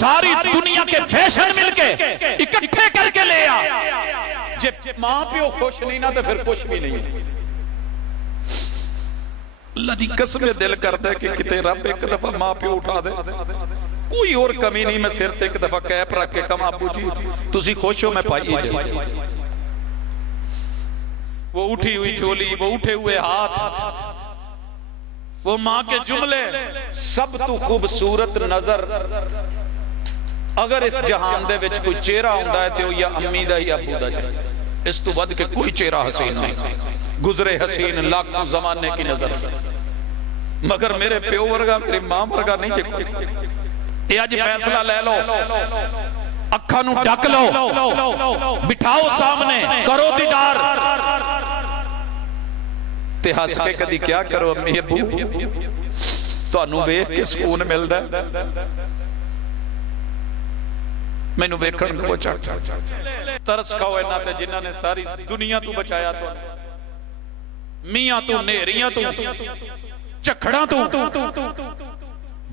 सारी दुनिया के फैशन मिलके इकट्ठे करके ले आ। जे मां प्यो खुश नहीं ना तो फिर कुछ भी नहीं है। अल्लाह दी कसम दिल करता है कि किते रब एक दफा मां प्यो उठा दे, कोई और कमी नहीं, मैं सिर से एक दफा कैप रख के कम अबू जी तुसी खुश हो मैं पाई जाए। वो उठी हुई चोली, वो उठे हुए हाथ, वो मां के जुमले, सब तो खूबसूरत नजर अगर इस जहान दे विच कोई चेहरा हुंदा है तो या अम्मी दा या अबू दा है। इस तो वध के कोई चेहरा हसीन नहीं, गुजरे हसीन लाखों जमाने की नजर से, मगर मेरे प्यो वर्गा मेरी मां वर्गा नहीं जे। ये अज फैसला ले लो, अखा नू ढक लो, बिठाओ सामने, करो दीदार ते हस के कदी क्या करो अम्मी अबू तुहानू वेख के सुकून मिलदा। मैनू वेखण दो तरस खाओ इन्हां ते जिन्हां ने सारी दुनिया तू बचाया, तुहानू मियां तू, नेहरियां तू, झखड़ां तू।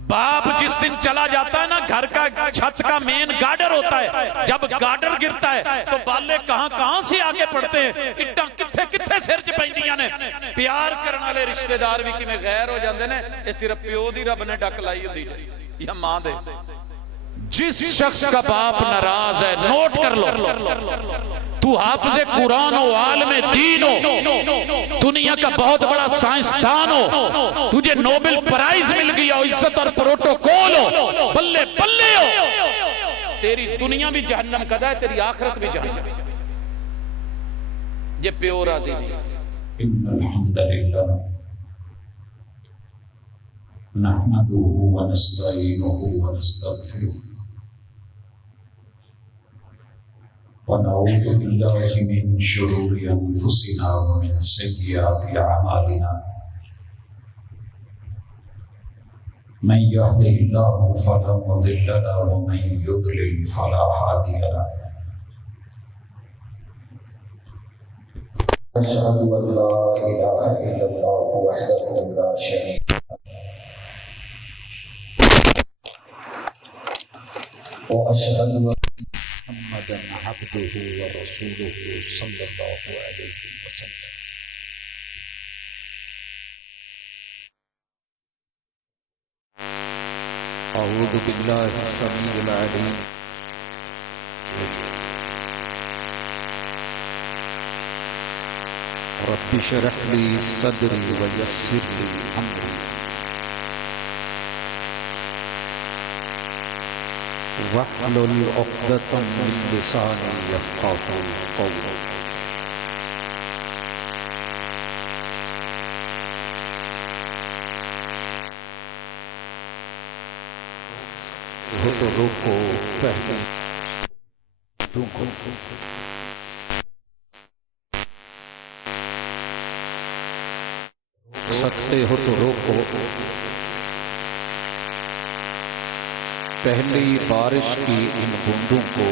बाप जिस दिन चला जाता है ना, घर का छत का मेन गार्डर होता है, जब गार्डर गिरता है तो बाले कहां कहां से आगे पड़ते हैं, इट्टां किथे किथे सिर च पैंदियां ने। प्यार करने वाले रिश्तेदार भी किवें गैर हो जाते हैं, ये सिर्फ प्यो दी रब ने डक लाई हुंदी या मां दे। जिस शख्स का बाप नाराज है, नोट कर लो, तू हाफिज़े कुरान हो, आलिम दीन हो, दुनिया का बहुत बड़ा साइंसदान हो, तुझे नोबेल प्राइज मिल गया हो, इज्जत और प्रोटोकॉल हो, बल्ले बल्ले हो, तेरी दुनिया भी जहन्नम कदा है, तेरी आखिरत भी जहन्नम। ये प्यो राजी नहमदुहु व नस्तईनुहु व नस्तगफिरुहु व नऊज़ु बिल्लाहि मिन शुरूरि अनफुसिना व मिन सय्यिआति अअमालिना मन यहदिहिल्लाहु फला मुदिल्ल लहु व मन युद्लिल फला हादिय लहु। अशहदु अल्ला इलाहा इल्लल्लाहु वहदहु ला शरीका व अशहदु मुहम्मदन अब्दुहु व रसूलुहु सल्लल्लाहु अलैहि वसल्लम। अऊज़ु बिल्लाहि समीइल अलीम रब्बि शरह ली सदरी व यस्सिर ली अमरी वहलुल उक़दतम मिन लिसानी यफ़क़हू क़ौली। हो तो रोको पहले तुमको, सकते हो तो रोको, पहली बारिश की इन बूंदों को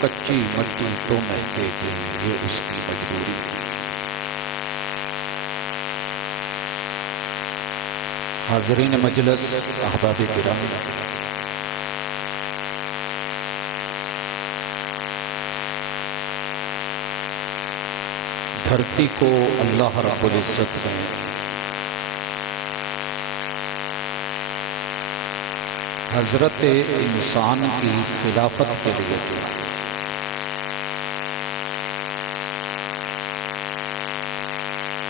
कच्ची मट्टी तो महकेगी, ये उसकी मजबूरी। हाज़रीन मजलिस, अहबाब किराम, धरती को अल्लाह रब्बुल इज़्ज़त ने हजरत इंसान की खिलाफत के लिए दिया।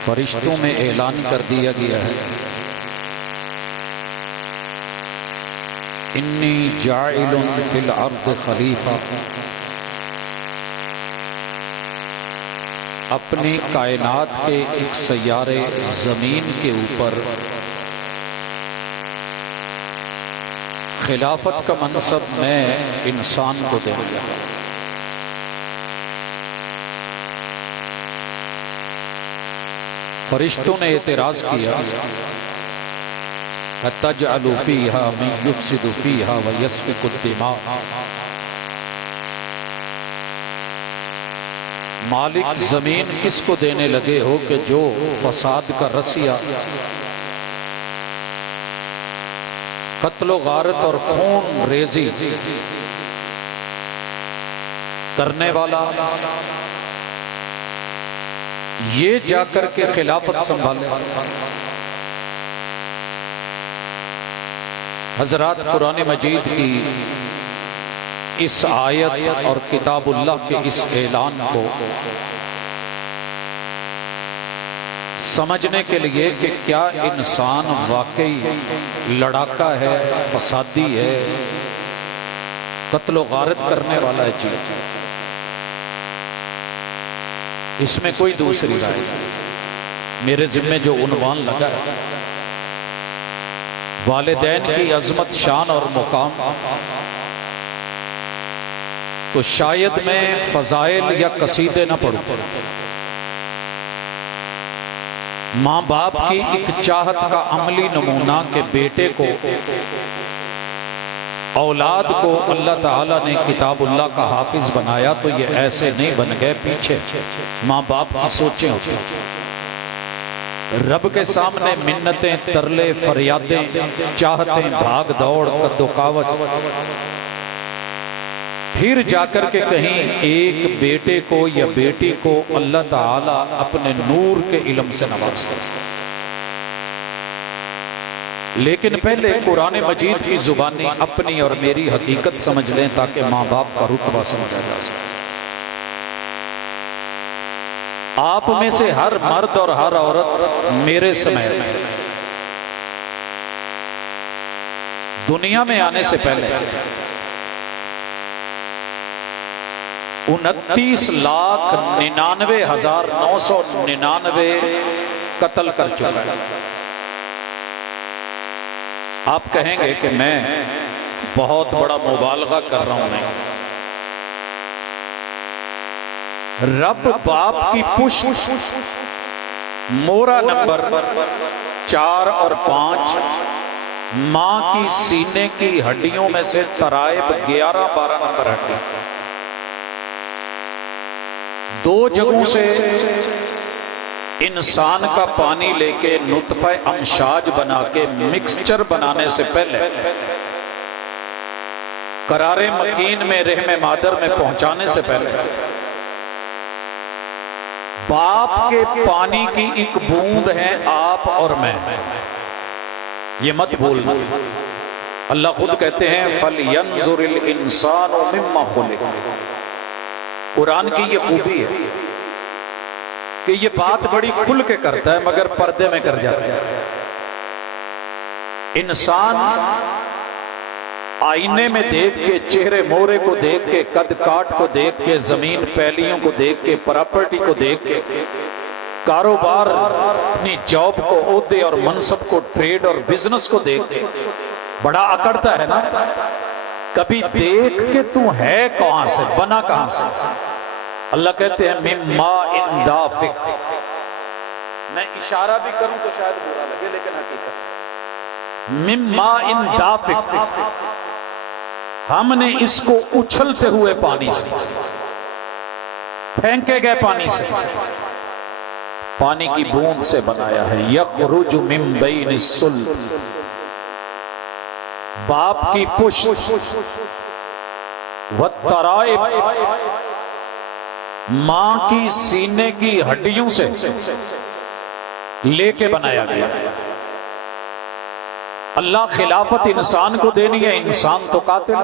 फरिश्तों में ऐलान कर दिया गया है, इन्नी जाइलुन फिल अर्द खलीफा, अपनी कायनात के एक सैयारे जमीन के ऊपर खिलाफत का मनसब मैं इंसान को दूंगा। फरिश्तों ने एतराज किया, अतजअलु फीहा मन युफ्सिदु फीहा व यस्फिकु दिमा, मालिक जमीन किसको देने लगे हो कि जो फसाद का रसिया कत्लो गारत और खून रेजी करने वाला, ये जाकर के खिलाफत संभाले। हजरत कुरान मजीद की इस आयत और किताबुल्लाह के इस ऐलान को समझने के लिए कि क्या इंसान वाकई लड़ाका है, फसादी है, कत्लो गारत करने वाला है, जी इसमें कोई दूसरी राय नहीं। मेरे जिम्मे जो उन्वान लगा है वालिदैन की अजमत, शान और मुकाम, तो शायद मैं फजाइल या कसीदे न पढ़ूं। मां बाप की एक चाहत का अमली नमूना के बेटे को, औलाद को अल्लाह ताला ने किताबुल्लाह का हाफिज बनाया, तो ये ऐसे नहीं बन गए पीछे मां बाप की सोचें होती। रब के सामने मिन्नतें, तरले, फरियादें, चाहतें, भाग दौड़, कद्दोकावत, फिर जाकर के कहीं एक बेटे को या बेटी को अल्लाह ताला अपने नूर के इल्म से नवाजता है। लेकिन पहले कुरान मजीद की जुबानी अपनी और मेरी हकीकत समझ लें ताकि मां बाप का रुतबा समझा जा सके। आप में से हर मर्द और हर औरत मेरे समय दुनिया में आने से पहले 29,99,999 कत्ल कर चुका है। आप कहेंगे कि मैं बहुत बड़ा मुबालगा कर रहा हूं। नहीं, रब बाप की पुष्ट मोरा नंबर 4 और 5, मां की सीने की हड्डियों में से तराइब 11-12 नंबर हड्डी, 2 जगहों से इंसान का पानी लेके नुतफा अमशाज बना के मिक्सचर बनाने से पहले करारे मकीन में रहमे मादर में पहुंचाने से पहले बाप के पानी की एक बूंद है आप और मैं। ये मत भूलना। अल्लाह खुद कहते हैं फलयंजुरिल इंसानु मिम्मा खुलिक। कुरान की ये खूबी है कि ये बात बड़ी खुल के करता है मगर पर्दे में कर जाता है। इंसान आईने में देख के, चेहरे मोहरे को देख के, कद काट को देख के, जमीन पैलियों को देख के, प्रॉपर्टी को देख के, कारोबार, अपनी जॉब को, ओहदे और मनसब को, ट्रेड और बिजनेस को देख के बड़ा अकड़ता है ना। कभी देख के तू है कहां से, बना कहां से। अल्लाह कहते हैं मिम्मा इन दाफिक। मैं इशारा भी करूं तो शायद बुरा लगे, लेकिन हकीकत मिम्मा इन दाफिक, हमने इसको उछलते हुए पानी से, फेंके गए पानी से, पानी की बूंद से बनाया है। यखरुजु मिन बैनि सुल्ब, बाप की पुष्ट व तराइब, मां की सीने की हड्डियों से लेके बनाया गया। अल्लाह खिलाफत इंसान को देनी है, इंसान तो कातिल।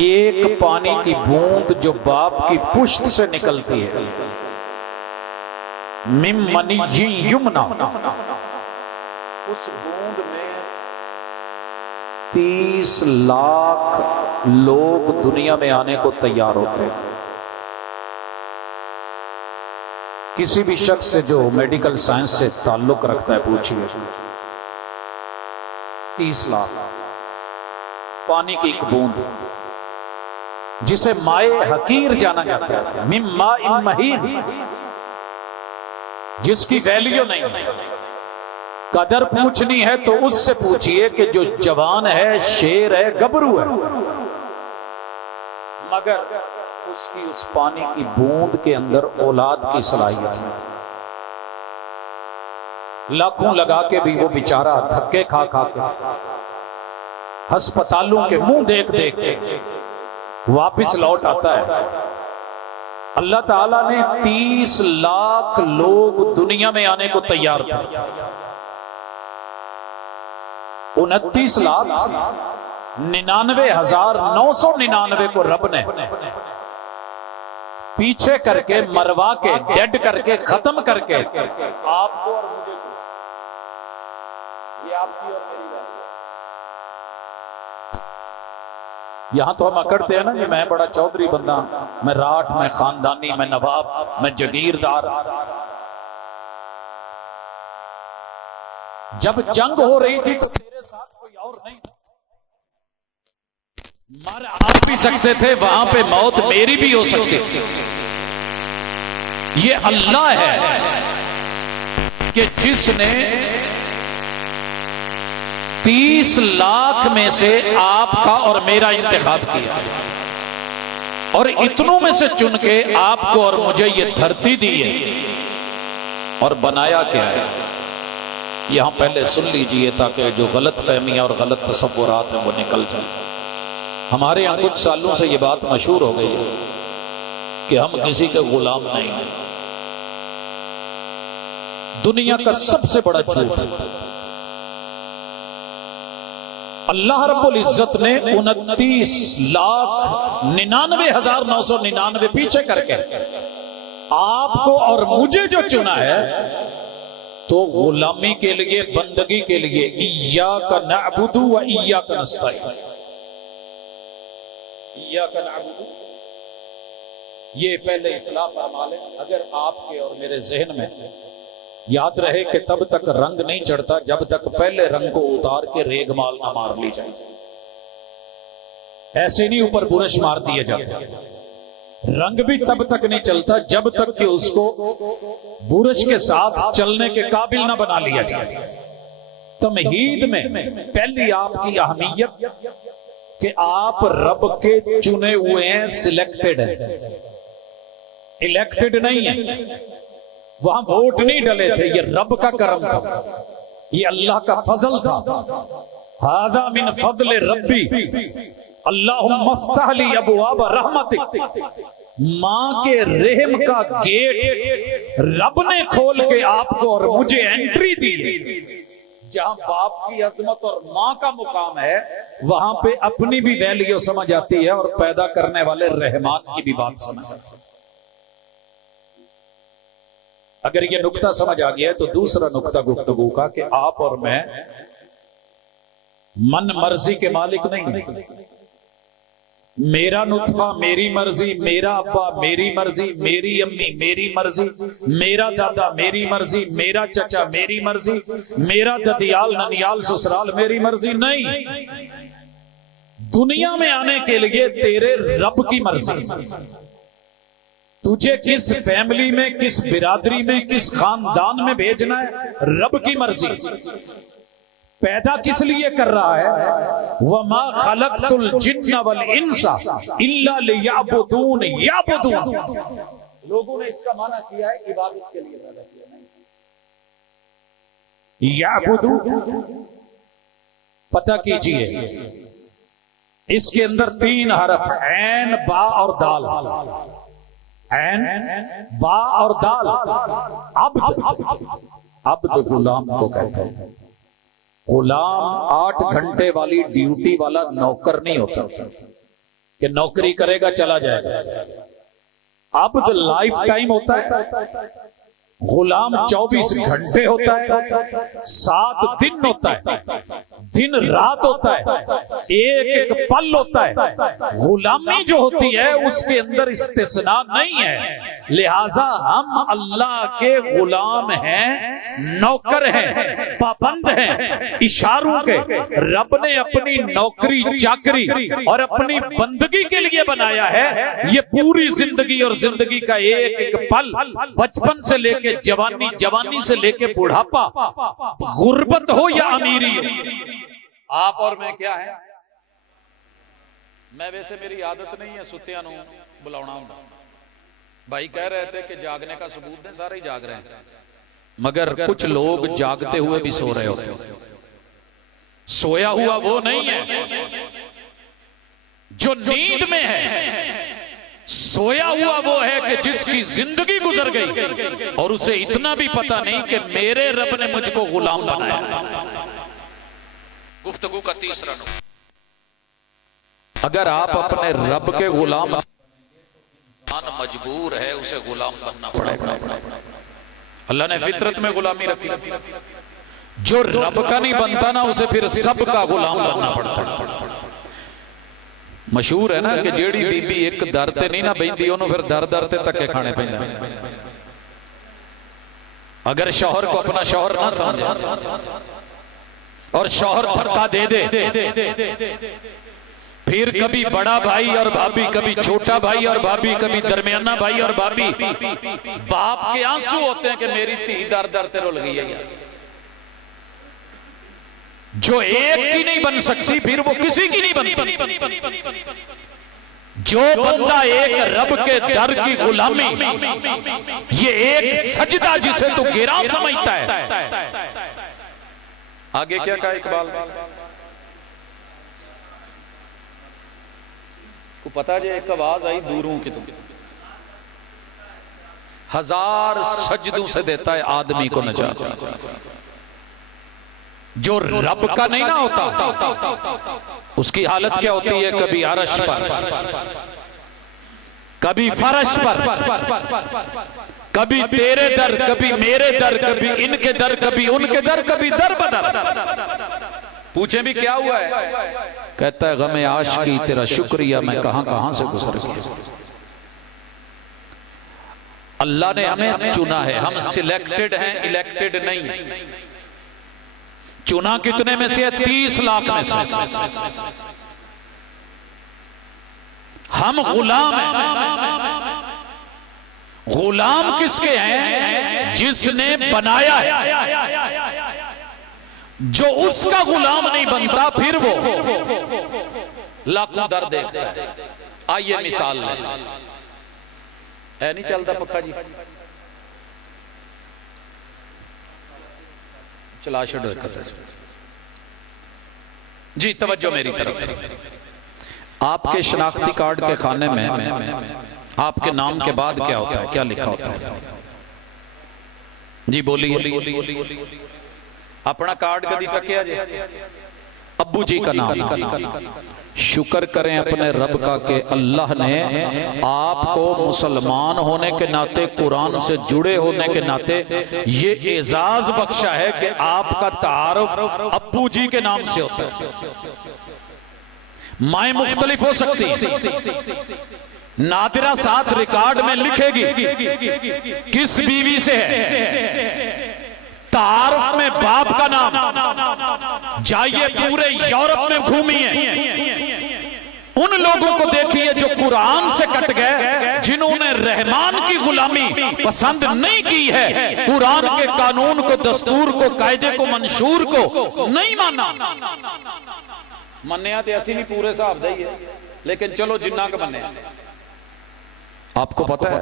एक पानी की बूंद जो बाप की पुष्ट से निकलती है, मिम मनिय्यिन युमना, उस बूंद में 30 लाख लोग दुनिया में आने को तैयार होते हैं। किसी भी शख्स से जो मेडिकल साइंस से ताल्लुक रखता है पूछिए, 30 लाख पानी की एक बूंद जिसे माए हकीर जाना जाता है, मिम माइन महीन, जिसकी वैल्यू नहीं। कदर पूछनी है तो उससे पूछिए कि जो जवान है, शेर है, गबरू है, मगर उसकी उस पानी की बूंद के अंदर औलाद की सलाहियत है। लाखों लगा के भी वो बेचारा धक्के खा खा के, अस्पतालों के मुंह देख देख के वापिस लौट आता है। अल्लाह ताला ने 30 लाख लोग दुनिया में आने को तैयार थे, 29,99,999 को रब ने पीछे करके, मरवा के, डेड करके, खत्म करके आपको और मुझे, ये आपकी और मेरी बात है। यहां तो हम अकड़ते हैं ना कि मैं बड़ा चौधरी बंदा, मैं राठ, मैं खानदानी, मैं नवाब, मैं जगीरदार। जब जंग हो रही थी तो तेरे साथ कोई और नहीं था, मर आप भी सकते थे, वहां पे मौत मेरी भी हो सकती थी। ये अल्लाह है कि जिसने 30 लाख में से आपका और मेरा इंतखाब किया और इतनों में से चुन के आपको और मुझे ये धरती दी है। और बनाया क्या है, यहां पहले सुन लीजिए ताकि जो गलत फहमियां और गलत तसव्वुरात हैं वो निकल जाए। हमारे यहां कुछ सालों से ये बात मशहूर हो गई है कि हम किसी के गुलाम नहीं हैं। दुनिया का सबसे बड़ा झूठ है। अल्लाह रब्बुल इज्जत ने 29,99,999 पीछे करके आपको और मुझे जो चुना है, तो गुलामी के लिए, बंदगी के लिए, इय्याका नअबुदु व इय्याका नस्तईन। इय्याका नअबुदु, ये पहले इस्लाह फरमा लें। अगर आपके और मेरे जहन में याद रहे कि तब तक रंग नहीं चढ़ता जब तक पहले रंग को उतार के रेगमाल ना मार ली जाए। ऐसे नहीं ऊपर बुरश मार दिए जाते। रंग भी तब तक नहीं चलता जब तक कि उसको बुरश के साथ चलने के काबिल ना बना लिया जाए। तमहीद में पहली आपकी अहमियत कि आप रब के चुने हुए हैं, सिलेक्टेड हैं, इलेक्टेड नहीं है। वहां वोट नहीं डले थे, ये रब का करम था, ये अल्लाह का फजल था। हादा मिन फजल रब्बी अल्लाहुम्मा फ़्तह ली अबवाब रहमतिक। मां के रहम का गेट रब ने खोल के आपको और मुझे एंट्री दी। जहां बाप की अजमत और मां का मुकाम है, वहां पे अपनी भी वैल्यू समझ आती है और पैदा करने वाले रहमान की भी बात समझ आती है। अगर ये नुक्ता समझ आ गया है तो दूसरा नुक्ता गुफ्तगू का कि आप और मैं मन मर्जी के मालिक नहीं है। मेरा नुत्फा मेरी मर्जी, मेरा अब्बा मेरी मर्जी, मेरी अम्मी मेरी मर्जी, मेरा दादा मेरी मर्जी, मेरा चचा मेरी मर्जी, मेरा ददियाल ननियाल ससुराल मेरी मर्जी नहीं। दुनिया में आने के लिए तेरे रब की मर्जी। तुझे किस फैमिली में, किस बिरादरी में, किस खानदान में भेजना है, रब की मर्जी। पैदा किस लिए कर रहा है, वमा खलक़तुल जिन्न वल इंसा इल्ला लियअबुदून यअबुदून। लोगों ने इसका माना किया है इबादत के लिए पैदा किया, नहीं। यअबुदू, पता कीजिए इसके अंदर 3 हरफ ऐन, बा और दाल। ऐन, बा और दाल। अब्द गुलाम को कहते हैं। गुलाम 8 घंटे वाली ड्यूटी वाला नौकर नहीं होता कि नौकरी करेगा चला जाएगा। अब्द लाइफ टाइम होता है। गुलाम 24 घंटे होता है, 7 दिन होता है, दिन रात होता है, एक एक पल होता है। गुलामी जो होती है उसके अंदर इस्तिस्ना नहीं है। लिहाजा हम अल्लाह के गुलाम हैं, नौकर हैं, पाबंद हैं इशारों के। रब ने अपनी नौकरी चाकरी और अपनी बंदगी के लिए बनाया है। ये पूरी जिंदगी और जिंदगी का एक एक पल, बचपन से लेके जवानी, जवानी से लेके बुढ़ापा, गुर्बत हो या अमीरी, आप और मैं क्या है। मैं वैसे मेरी आदत नहीं है सुत्तियां नूं बुलाउणा हुंदा। भाई कह रहे थे कि जागने का सबूत दें, सारे ही जाग रहे हैं। मगर कुछ लोग जागते हुए भी सो रहे होते हैं। सोया हुआ वो नहीं है जो नींद में है, सोया हुआ वो है कि जिसकी जिंदगी गुजर गई और उसे इतना भी पता नहीं कि मेरे रब ने मुझको गुलाम बनाया। गुफ्तगू का तीसरा नुक्ता, अगर आप अपने रब के गुलाम, मजबूर है उसे गुलाम बनना पड़ेगा। अल्लाह ने फितरत में गुलामी रखी। जो रब का नहीं बनता ना उसे फिर सब का गुलाम बनना पड़ता। मशहूर है ना कि जेड़ी बीबी एक दर ते नहीं ना बहिंदी ओनू फिर दर दर ते धक्के खाने पैंदे। अगर शौहर को अपना शौहर ना समझे और शौहर धक्का दे दे, फिर कभी बड़ा भाई और भाभी, कभी छोटा भाई और भाभी, कभी दरमियाना भाई और भाभी, बाप के आंसू होते हैं कि मेरी धी दर दर ते रुल गई है। जो एक की नहीं बन सकती फिर वो किसी की नहीं बनती। जो बंदा एक रब के दर की गुलामी, ये एक सजदा जिसे तू गिरा समझता है। आगे क्या कहा इकबाल को पता है? एक आवाज आई दूरों की, तुम 1000 सजदों से देता है आदमी को नजात। जो रब का नहीं ना होता उसकी हालत क्या होती है? कभी अरश पर, कभी फरश पर, कभी तेरे दर, कभी मेरे दर, कभी इनके दर, कभी उनके दर, कभी दर बदर। पूछे भी क्या हुआ है? कहता है गमे आशिकी तेरा शुक्रिया मैं कहां से गुजर गया। अल्लाह ने हमें चुना है, हम सिलेक्टेड हैं, इलेक्टेड नहीं। चुना कितने में से? 30 लाख में से। हम गुलाम हैं। गुलाम किसके हैं? जिसने बनाया है। जो उसका गुलाम नहीं बनता फिर वो लाखों दर देखता है। आइए मिसाल लें। ऐ नहीं चलता पक्का जी, चला छोड़ो जी। तवज्जो मेरी तरफ। आपके शनाख्ती कार्ड के खाने में आपके नाम के बाद क्या होता है? क्या लिखा होता है जी? बोलिए। अपना कार्ड कभी तकिया जी? अब्बू जी का नाम। शुक्र करें अपने रब का कि अल्लाह ने आपको मुसलमान होने के नाते, कुरान से जुड़े होने के नाते ये एजाज बख्शा है कि आपका तारुफ अब्बू जी के नाम से होता है। माएं मुख्तलिफ हो सकती है, नादिरा साथ रिकॉर्ड में लिखेगी किस बीवी से है। तारुफ में बाप का नाम। जाइए पूरे यूरोप में घूमिए, उन लोगों को देखिए जो कुरान से कट गए, जिन्होंने रहमान की गुलामी पसंद नहीं की है, कुरान के कानून को, दस्तूर को, कायदे को, मंशूर को नहीं माना। मन्या तो ऐसी नहीं पूरे हिसाब दे ही है, लेकिन चलो जिन्ना का मन्या। आपको पता है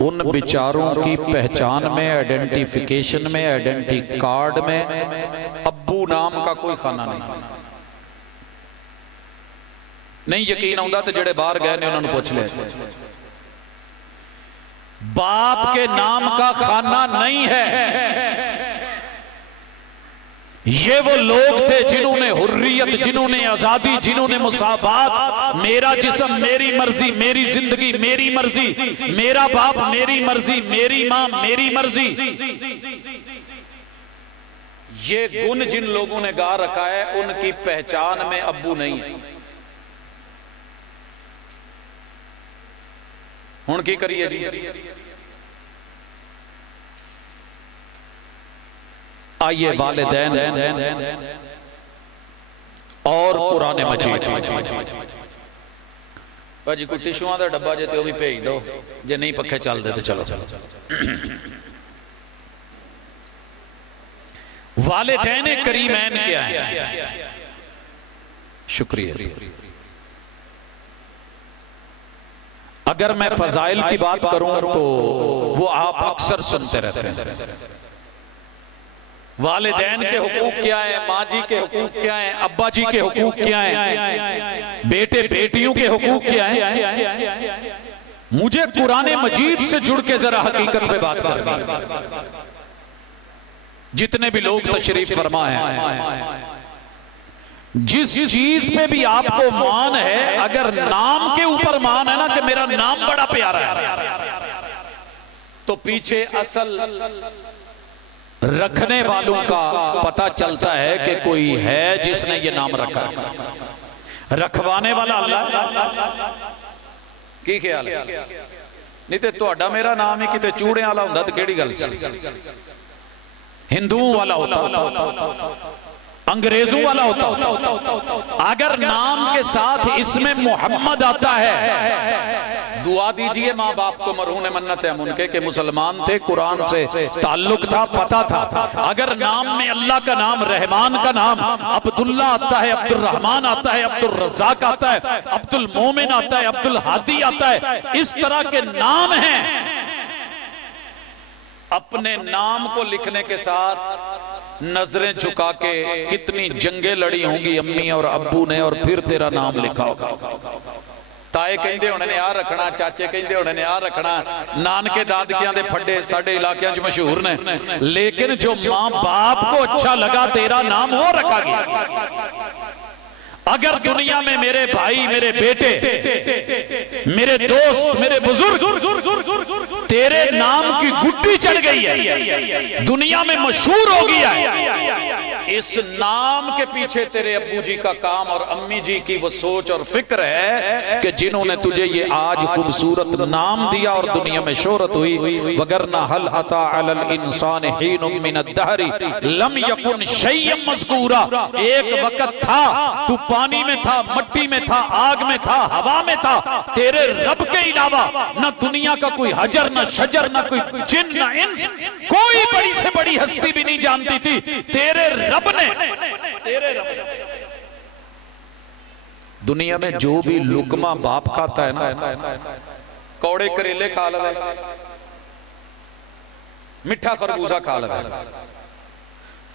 उन बिचारों की पहचान में, आइडेंटिफिकेशन में, आइडेंटिटी कार्ड में अब्बू नाम का कोई खाना नहीं। यकीन आउंदा तो जेड़े बाहर गए ने उन्होंने पूछ लिया। बाप के नाम का खाना नहीं है। ये वो लोग थे जिन्होंने हुर्रियत, जिन्होंने आजादी, जिन्होंने मुसाफात, मेरा जिस्म मेरी मर्जी, मेरी जिंदगी मेरी मर्जी, मेरा बाप मेरी मर्जी, मेरी मां मेरी मर्जी। ये गुण जिन लोगों ने गा रखा है उनकी पहचान में अब्बू नहीं है। हुण की करिए जी? आइए वालिदैन और कुरान मजीद। भाजी कोई टिशुआं का डब्बा जे तो भी भेज दो, जे नहीं पखे चलते तो चलो। वालिदैन करीमैन क्या है? शुक्रिया। अगर मैं फजाइल की बात करूं तो वो आप अक्सर सुनते रहते हैं। वालिदैन के हुकूक क्या है, माँ जी के हुकूक क्या है, अब्बा जी के हुकूक क्या है, बेटे बेटियों के हुकूक क्या है। मुझे कुरान मजीद से जुड़ के जरा हकीकत पे बात करनी। जितने भी लोग तशरीफ फरमा है, जिस चीज पे भी आपको मान है, अगर नाम के ऊपर मान है ना कि मेरा नाम बड़ा प्यारा है, तो पीछे असल रखने वालों का पता चलता है कि कोई है जिसने ये नाम रखा है। रखवाने वाला अल्लाह। की ख्याल है? नहीं तो तुहाडा मेरा नाम ही किते चूड़े वाला हुंदा तो केड़ी गल सी? हिंदुओं वाला होता, अंग्रेजों वाला होता। अगर नाम के साथ इसमें मोहम्मद आता है, दुआ दीजिए माँ बाप को, मरहूम मन्नत है उनके के मुसलमान थे, कुरान से ताल्लुक था, पता था। अगर नाम में अल्लाह का नाम, रहमान का नाम, अब्दुल्ला आता है, अब्दुल रहमान आता है, अब्दुल रज़ाक आता है, अब्दुल मोमिन आता है, अब्दुल हादी आता है, इस तरह के नाम हैं। अपने नाम को लिखने के साथ नजरें झुका के कितनी जंगें लड़ी होंगी अम्मी और अब्बू ने, और फिर तेरा नाम लिखा होगा। ताए कहते होने ने आ रखना, चाचे कहते होने ने आ रखना, नानके दादकियां दे फड्डे साडे इलाकियां च मशहूर ने, लेकिन जो मां बाप को अच्छा लगा तेरा नाम वो रखा गया। अगर दुनिया में मेरे भाई, मेरे बेटे, मेरे दोस्त, मेरे बुजुर्ग तेरे नाम की गुड्डी चढ़ गई है, दुनिया में मशहूर हो गया है, इस नाम के पीछे तेरे अब्बू जी का काम और अम्मी जी की वो सोच और फिक्र है कि जिन्होंने तुझे ये आज खूबसूरत नाम दिया और दुनिया में शोहरत हुई। वगरना हल अता अलल इंसान हीनुम मिनद दहरी लम यकुन शैय्यम मज़कूरा। एक वक्त था तू पानी में था, मट्टी में था, आग में था, हवा में था, तेरे रब के अलावा न दुनिया का कोई हजर, न शजर, न कोई जिन, न इंस, कोई बड़ी से बड़ी हस्ती भी नहीं जानती थी। तेरे रब ने, दुनिया में जो भी लुकमा बाप खाता है ना, कौड़े करेले खा लवे, मिठा खरबूजा खा लवे,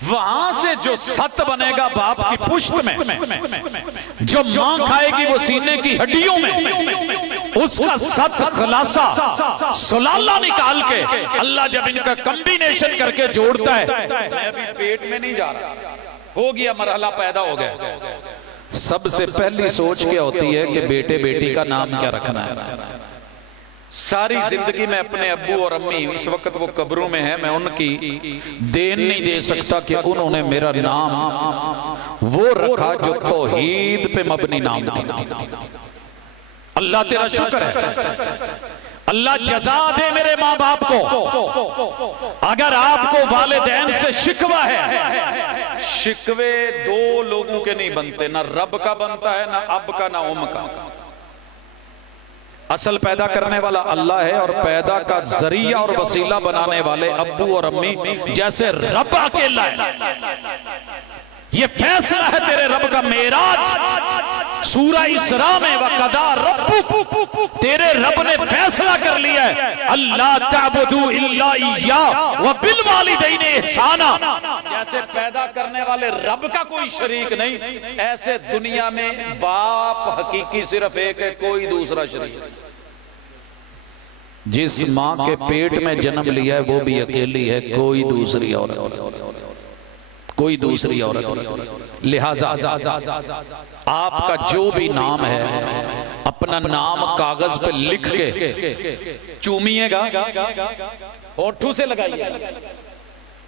वहां से जो सत बनेगा बाप की पुश्त में, जो मां खाएगी वो सीने की हड्डियों में, उसका सत खलासा सुलाला निकाल के अल्लाह जब इनका कॉम्बिनेशन करके जोड़ता है, मैं अभी पेट में नहीं जा रहा, हो गया मरहला पैदा हो गया। सबसे पहली सोच क्या होती है कि बेटे बेटी का नाम क्या रखना है। सारी जिंदगी में अपने अब्बू और अम्मी, इस वक्त वो कब्रों में है, मैं उनकी देन नहीं दे सकता कि उन्होंने मेरा नाम वो रखा जो तौहीद पे मबनी नाम था। अल्लाह तेरा शुक्र है, अल्लाह जज़ा दे मेरे माँ बाप को। अगर आपको वालिदैन से शिकवा है, शिकवे दो लोगों के नहीं बनते, ना रब का बनता है, ना अब का, ना उम का। असल पैदा करने वाला अल्लाह है और पैदा का जरिया और वसीला बनाने वाले अब्बू और अम्मी जैसे रब अकेला है। ये फैसला है तेरे रब का। मेराज सूरह इस्रा में वक़दा रब्बुक, तेरे रब ने फैसला कर लिया है अल्लाह ताबुदू इल्ला इय्या व बिल वालिदैन ihसाना। जैसे पैदा करने वाले रब का कोई शरीक नहीं, ऐसे दुनिया में बाप हकीकी सिर्फ एक है, कोई दूसरा शरीक। जिस माँ के पेट में जन्म लिया है वो भी अकेली है, कोई दूसरी औरत, कोई दूसरी औरत। लिहाजा आपका जो भी नाम है, अपना नाम कागज पे लिख के चूमिएगा, होठू से लगाइए,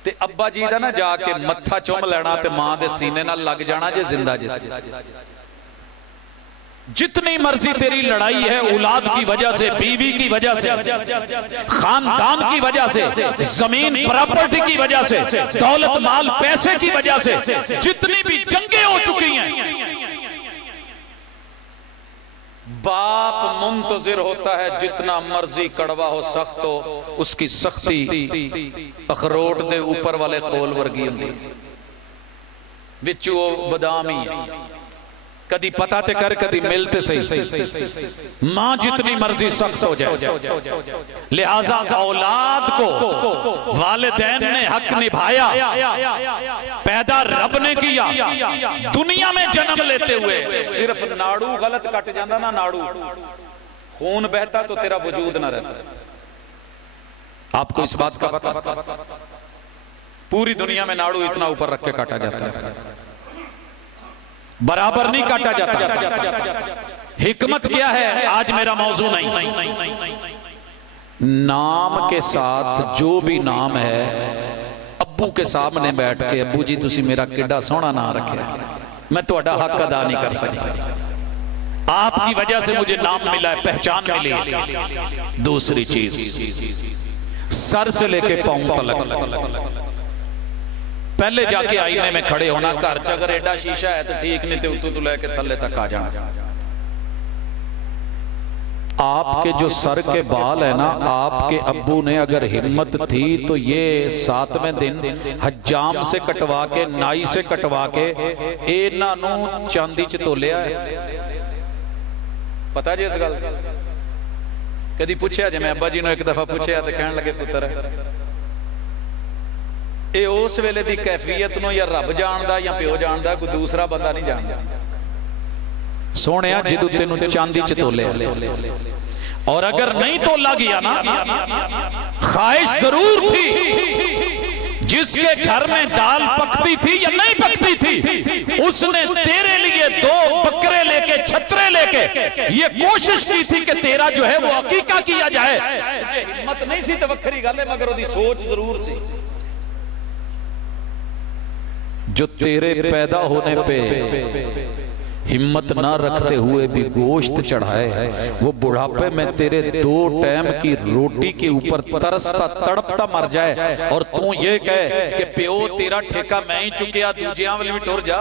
ते अब्बा जी दा ना जाके मत्था चुम लेना ते मां दे सीने नाल लग जाना जे जिंदा जे। जितनी मर्जी तेरी लड़ाई है औलाद की वजह से, बीवी की वजह से, खानदान की वजह से, जमीन प्रॉपर्टी की वजह से, दौलत माल पैसे की वजह से, जितनी भी जंगें हो चुकी हैं, बाप मुंतजिर होता है जितना मर्जी कड़वा हो, सख्त हो, उसकी सख्ती अखरोट दे ऊपर वाले खोल वर्गी होंदी, विच वो बादाम ही है। कदी पता ते कर, कदी मिलते सही। मां जितनी मर्जी सख्त हो जाए, लिहाजा औलाद को वालिदैन ने हक निभाया, पैदा रब ने किया। दुनिया में जन्म लेते हुए सिर्फ नाड़ू गलत कट जाता ना, नाड़ू खून बहता तो तेरा वजूद ना रहता। आपको इस बात का पता? पूरी दुनिया में नाड़ू इतना ऊपर रख के काटा जाता है, बराबर नहीं काटा जाता। हिकमत क्या है? आज मेरा मौजू नहीं। नाम के साथ जो भी नाम है, अब्बू के सामने बैठ के अब्बू जी तुसी मेरा किड्डा सोहना नाम रखे, मैं तुहाडा हक अदा नहीं कर सकता। आपकी वजह से मुझे नाम मिला है, पहचान मिली। दूसरी चीज, सर से लेके पांव तक पहले जाके आईने में खड़े होना। घर च अगर एडा शीशा है तो ठीक, नहीं तो उतों तो लेके थल्ले तक आ जाना। आपके जो सर के बाल है ना, आपके अब्बू ने अगर हिम्मत थी तो ये 7वें दिन हजाम से कटवा के, नाई से कटवा के इन्हां नूं चांदी च तोलिया है। पता जी इस गल? कदी पूछया जे? मैं अब्बा जी ने एक दफा पूछया तो कहन लगे पुत्र ये उस वेले दी कैफियत नो या रब जानदा या प्यो जानदा, कोई दूसरा बंदा नहीं जानदा। सोहणिया जिदू तेनू चांदी च तोलिया, और अगर नहीं तोला गया ना, ख्वाहिश जरूर थी। जिसके घर में दाल पकती थी या नहीं पकती थी, उसने तेरे लिए 2 बकरे लेके, छतरे लेके ये कोशिश की थी कि तेरा जो है वो अकीका किया जाए। हिम्मत नहीं सी तो वखरी गल है, मगर ओदी सोच जरूर सी। जो तेरे पैदा होने पे हिम्मत ना रखते हुए भी गोश्त चढ़ाए, वो बुढ़ापे में तेरे 2 टाइम की रोटी के ऊपर तरसता तड़पता मर जाए, और तू ये कहे कि प्यो तेरा ठेका मैं ही चुकिया, दूजियां वाली भी टुर जा।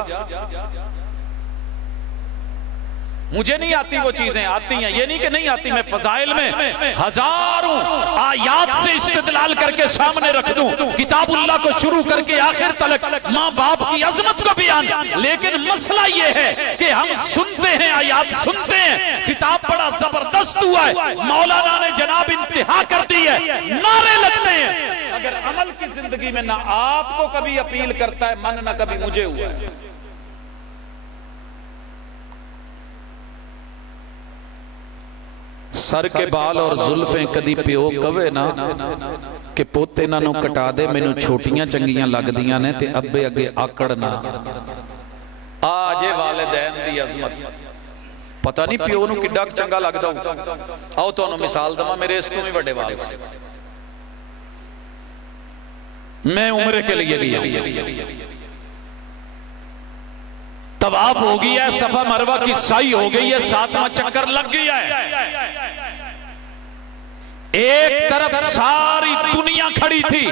मुझे नहीं आती वो चीजें, आती हैं, ये नहीं कि नहीं आती। मैं फजाइल में हजारों आयात से इस्तेदलाल करके सामने रख दूं, किताबुल्लाह को शुरू करके आखिर तक माँ बाप की अजमत को बयान। लेकिन मसला ये है कि हम सुनते हैं, आयात सुनते हैं, खिताब बड़ा जबरदस्त हुआ है, मौलाना ने जनाब इंतहा कर दी है, नारे लगते हैं, अगर अमल की जिंदगी में ना आपको कभी अपील करता है मन, ना कभी मुझे हुआ है। सर के बाल और जुल्फे कदी प्यो कवे ना कि पोते इन्हां नूं कटा दे, मैनू छोटियां चंगियां लगदियां ने, ते अब्बे अगे आकड़ ना। आजे वालिदैन दी अजमत, पता नहीं प्यो नूं किड्डा चंगा लगदा होਊ। आओ तुहानूं मिसाल दवां, मेरे इस तों भी वड्डे वाल सी। मैं उम्र के लिए गया, तवाफ हो गया है, सफा मरवा की साई हो गई है, 7वां चक्कर लग गया है। एक तरफ सारी दुनिया खड़ी थी,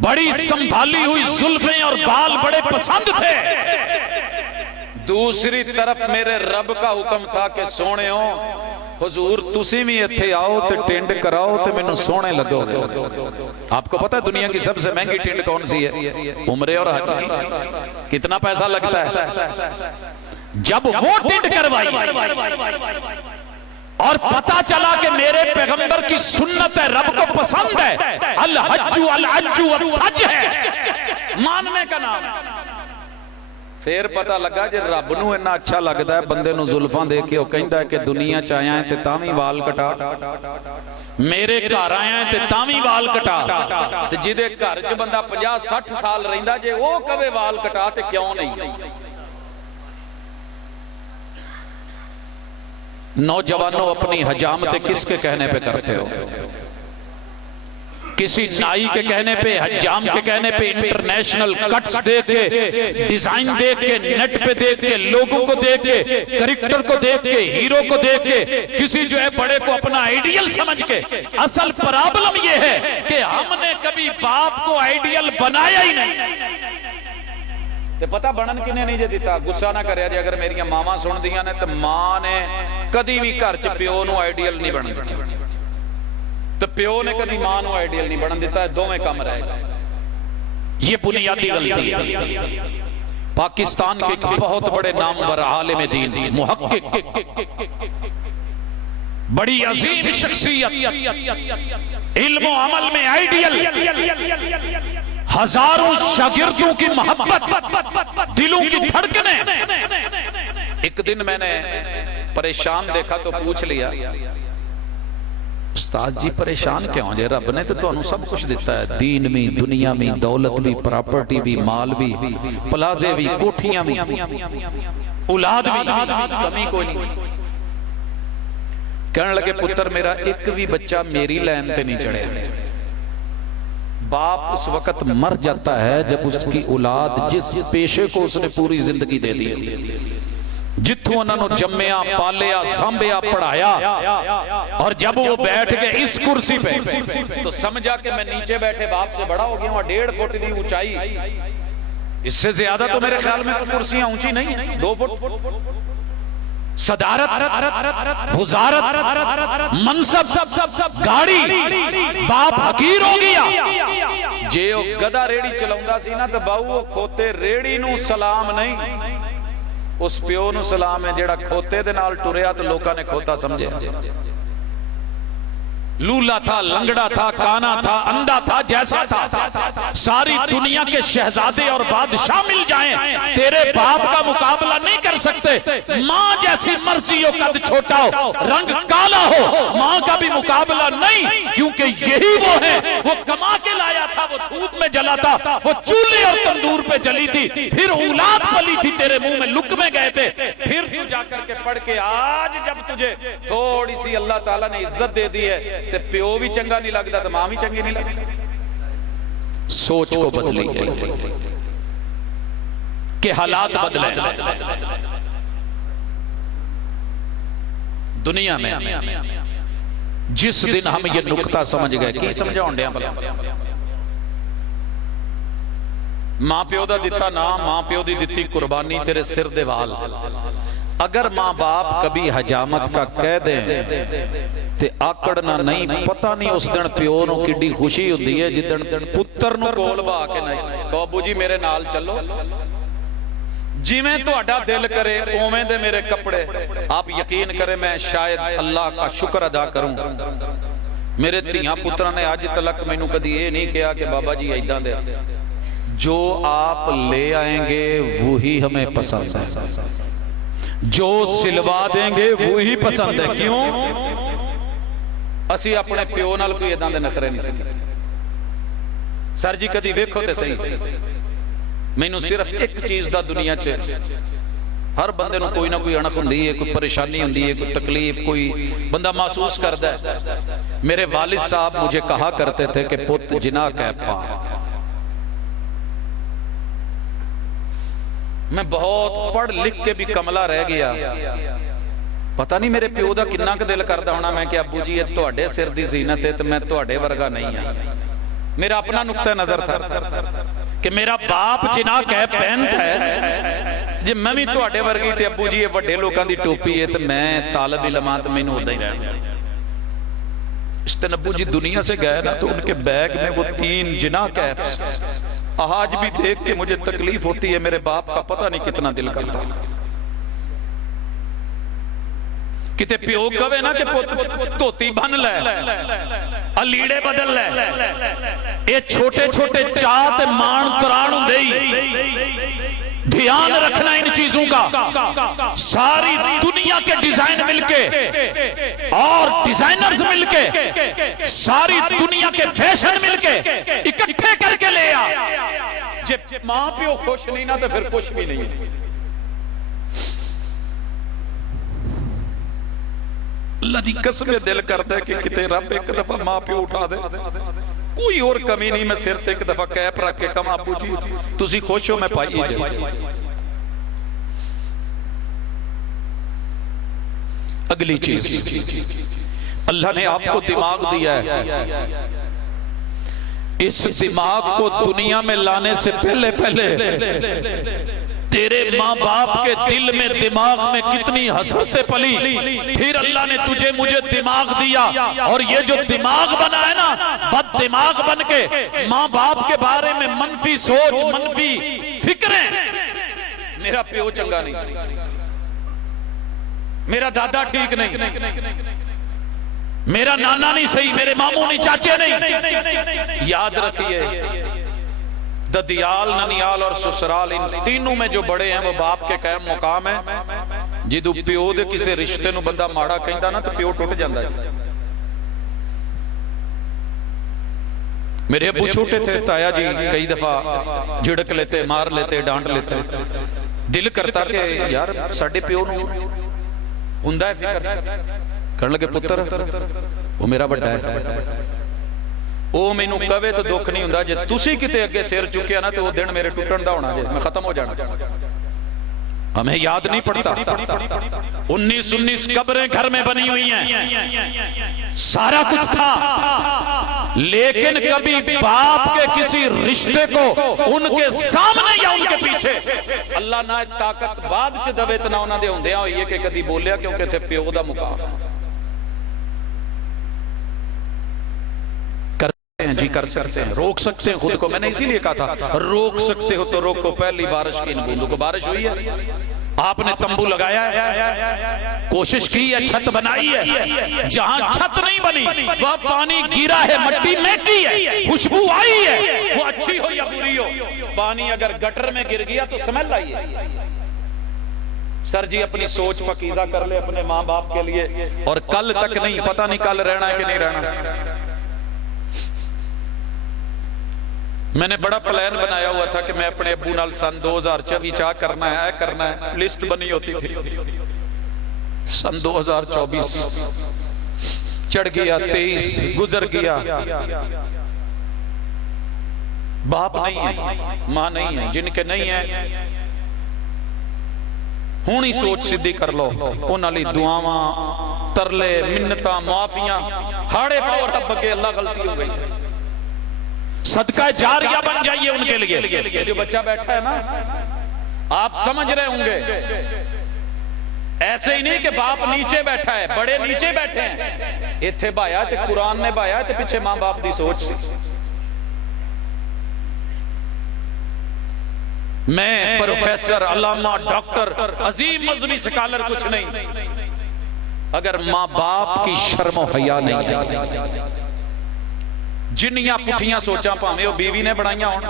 बड़ी संभाली हुई जुल्फें और बाल बड़े पसंद थे। दूसरी तरफ मेरे रब का हुक्म था कि सोने हो हुजूर तुसी भी इत्थे आओ ते टिंड कराओ ते मैनू सोहने लगोगे। आपको पता है दुनिया की सबसे महंगी टिंड कौन सी है? उम्रे और हज की। कितना पैसा लगता है? जब वो टिंड करवाई और पता चला कि मेरे पैगंबर की सुन्नत है, रब को पसंद है, अल हज्जु अल हज्जु अल हज है, मानने का नाम है। फिर पता लगा जे रब नूं इन्ना अच्छा लगदा है बंदे नूं जुल्फां देख के, वो कहंदा है कि दुनिया च आया है ते तां वी वाल कटा, मेरे घर आया है ते तां वी वाल कटा। ते जिहदे घर च बंदा 50-60 साल रहिंदा, जे वो कवे वाल कटा ते क्यों नहीं? नौजवानों अपनी हजामतें किसके कहने पे करते हो? किसी नाई के कहने पे, हजाम के कहने पे, इंटरनेशनल कट्स देख के, डिजाइन देख के, नेट पे देख के, लोगों को देख के, कैरेक्टर को देख के, हीरो को देख के, किसी जो है बड़े को अपना आइडियल समझ के। असल प्रॉब्लम यह है कि हमने कभी बाप को आइडियल बनाया ही नहीं। ते पता बनन किने नहीं जे दिता? गुस्सा ना करे जे अगर मेरिया मावां सुनदियां ने, तो मां ने कदी भी घर च प्यो नूं आइडियल नहीं बनन दिता, तो प्यो ने कभी मां नूं आइडियल नहीं बनन दिता। दोवें काम रहेगा। ये बुनियादी गलती है। पाकिस्तान के एक बहुत बड़े नामवर आलिम दीन, मुहक्किक, बड़ी अजीम शख्सियत, इल्म और अमल में आइडियल, हजारों शागिर्दों की मोहब्बत, दिलों की धड़कने। एक दिन मैंने परेशान देखा तो पूछ लिया, उस्ताद जी परेशान क्यों जे? रब ने तो तुहानू सब कुछ दिता है, दीन में, दुनिया में, दौलत भी, प्रॉपर्टी भी, माल भी, प्लाजे भी, कोठियां भी, औलाद भी, कमी कोई नहीं। कहने लगे पुत्र मेरा एक भी बच्चा मेरी लाइन पे नहीं चढ़े। बाप उस वक्त मर जाता है जब उसकी औलाद जिस पेशे को उसने पूरी जिंदगी दे दी, जिथों उन्होंने जम्मिया, पालिया, सांभिया, पढ़ाया, और जब वो बैठ गए इस कुर्सी पे तो समझा कि मैं नीचे बैठे बाप से बड़ा हो गया हूं। 1.5 फुट की ऊंचाई, इससे ज्यादा तो मेरे ख्याल में कुर्सियां ऊंची नहीं है, 2 फुट। सदारत, वजारत, मनसब, गाड़ी, बाप हकीर हो गया। जे ओ गधा रेड़ी चलाउंदा सी ना तो बाऊ खोते रेड़ी नू सलाम नहीं, उस प्यो नू सलाम है जेड़ा खोते दे नाल टुरिया तो लोकां ने खोता समझे। लूला था, लंगड़ा था, काना था, अंधा था, जैसा था, सारी दुनिया के शहजादे और बादशाह मिल जाएं, तेरे बाप का मुकाबला नहीं कर सकते। मां जैसी मर्जी हो, कद छोटा हो, रंग काला हो, मां का भी मुकाबला नहीं, क्योंकि यही वो है। वो कमा के लाया था, वो धूप में जला था, वो चूल्हे और तंदूर पे जली थी, फिर औलाद पली थी, तेरे मुंह में लुकमे गए थे, फिर तू जाकर के पढ़ के आज जब तुझे थोड़ी सी अल्लाह ताला ने इज्जत दे दी है ते प्यो भी चंगा नहीं लगता तो मां भी चंगी नहीं लगती। सोच को बदली कि हालात बदले। दुनिया में जिस दिन हम ये नुक्ता समझ गए, की समझाउण दिया भला, मां प्यो दा दिता नाम, मां प्यो दी दिती कुर्बानी, तेरे सिर दे वाल। अगर मां बाप कभी हजामत का कह दे ते आकड़ना नहीं, पता नहीं उस दिन प्यो नूं किड्डी खुशी हुंदी है जिदन पुत्तर नूं कोल बा के नहीं कहो अब्बू जी मेरे नाल चलो, जिवें तुहाडा दिल करे उवें दे मेरे कपड़े। आप यकीन करें मैं शायद अल्लाह का शुक्र अदा करूं, मेरे धियां पुत्रां ने अज तक मैनूं कदी ये नहीं कहा कि बाबा जी इदां दे, जो आप ले आएंगे वही हमें पसंद है, जो सिलवा देंगे वही पसंद है। क्यों? असी अपने प्यो नाल कोई इदां दे नखरे नहीं सीखे। सर जी कदी वेखो ते सही, मैनू सिर्फ एक चीज दा दुनिया च, हर बंदे नूं कोई ना कोई अणख हुंदी है, कोई परेशानी हुंदी है, कोई तकलीफ कोई बंदा महसूस करदा है। मेरे वालिद साहब मुझे कहा करते थे कि पुत जिना कह पा। मैं बहुत पढ़ लिख के भी कमला रह गया, पता नहीं मेरे प्यो दा किन्ना क दिल करदा होना मैं कि अब्बू जी ये तुहाडे सिर दी ज़ीनत है ते मैं तुहाडे वर्गा नहीं हां। मेरा अपना नुक्ता नजर था कि मेरा बाप जिना कह पहनता है, जे मैं भी तुहाडे वर्गी ते अब्बू जी ये वड्डे लोकां दी टोपी है ते मैं तालिब इल्म आं ते मैनूं उदां ही रहना। इस दिन अब्बू जी दुनिया से गए ना तो उनके बैग में वो 3 जिना कैप्स, आज भी देख के मुझे तकलीफ होती है, मेरे बाप का पता नहीं कितना दिल करता। किते प्यो कवे ना कि पुत धोती बन ले, लीड़े बदल ले, ये छोटे छोटे चात मान तराण हुंदे, ध्यान रखना इन चीजों का। सारी दुनिया के डिजाइन मिलके और डिजाइनर्स मिलके, सारी दुनिया के फैशन मिलके इकट्ठे करके ले आ, जब मां प्यो खुश नहीं ना तो फिर कुछ भी नहीं। अल्लाह दी कसम दिल करता है कि किते रब एक दफा मां प्यो उठा दे, कोई और कमी नहीं, मैं सिर से एक दफा कैप रख के कम अब्बू जी तुसी खुश हो मैं पाई जाए। अगली चीज, अल्लाह ने आपको दिमाग दिया है, इस दिमाग को दुनिया में लाने से पहले तेरे माँ बाप के दिल में दिमाग में कितनी हसरतें पली, फिर अल्लाह ने तुझे मुझे दिमाग दिया, और ये जो दिमाग बना है ना, बद दिमाग बन के माँ बाप के बारे में मनफी सोच, मनफी फिक्रें मेरा प्यो चंगा नहीं, मेरा दादा ठीक नहीं, मेरा नाना नहीं सही, मेरे मामू नहीं, चाचे नहीं। याद रखिए ददियाल, ननियाल और ससुराल, इन तीनों में जो बड़े हैं वो बाप के कायम मुकाम है। जिदू प्यो दे किसी रिश्ते नूं बंदा माड़ा कहंदा ना तो प्यो टुट जांदा है। मेरे अबू छोटे थे, ताया जी कई दफा झिड़क लेते, मार लेते, डांट लेते। दिल करता कि यार साडे प्यो नूं हुंदा है फिकर, कहण लगे पुत्तर वो मेरा बड़ा है, वो मैनू कवे तो दुख नहीं हुंदा, जे तुसी किते अगे सिर चुकिया ना तो वो दिन मेरे टुटण दा होना, जे मैं खत्म हो जाना। हमें याद नहीं पड़ता 19 कब्रें घर में बनी हुई हैं, सारा कुछ था, लेकिन कभी बाप के किसी रिश्ते को उनके सामने या उनके पीछे अल्लाह ना ताकत बाद च दवे तना उन्हां दे हुंदियां होई है कि कदी बोलिया, क्योंकि इत्थे प्यो दा मुकाम जी कर सकते हैं, रोक सकते हैं खुद को। मैंने इसीलिए कहा था रोक सकते हो तो रोको। पहली बारिश की इन बूंदों को, बारिश हुई है, आपने तंबू लगाया है, कोशिश की है, छत बनाई है, जहां छत नहीं बनी वह पानी गिरा है, मट्टी महकी है, खुशबू आई है, वो अच्छी हो या बुरी हो। पानी अगर गटर में गिर गया तो स्मेल आई है। सर जी अपनी सोच पकीजा कर ले अपने माँ बाप के लिए, और कल तक नहीं, पता नहीं कल रहना है कि नहीं रहना। मैंने बड़ा प्लान बनाया हुआ था कि मैं अपने अब्बू नाल सन 2024 चाह करना है, करना है, लिस्ट बनी होती थी। सन 2024 चढ़ गया, 23 गुजर गया, बाप नहीं है, मां नहीं है, जिनके नहीं है हुण ही सोच सीधी कर लो, उन्हां लई दुआवां, तरले, मिन्नतां, माफियां, हाड़े पाओ रब अगे, अल्लाह गलती हो गई, सदका जारिया बन जाइए उनके लिए। जो बच्चा बैठा है ना, आप समझ रहे होंगे, ऐसे ही नहीं कि बाप नीचे बैठा है, बड़े नीचे बैठे हैं। इत्थे भाया ते कुरान ने भाया ते पीछे मां बाप दी सोच सी। मैं प्रोफेसर, अल्लामा, डॉक्टर, अजीम मजहबी स्कॉलर कुछ नहीं, अगर मां बाप की शर्म हया नहीं है, जिन्नियां पुठियां सोचा भावें वो बीवी ने बनाइयां होण,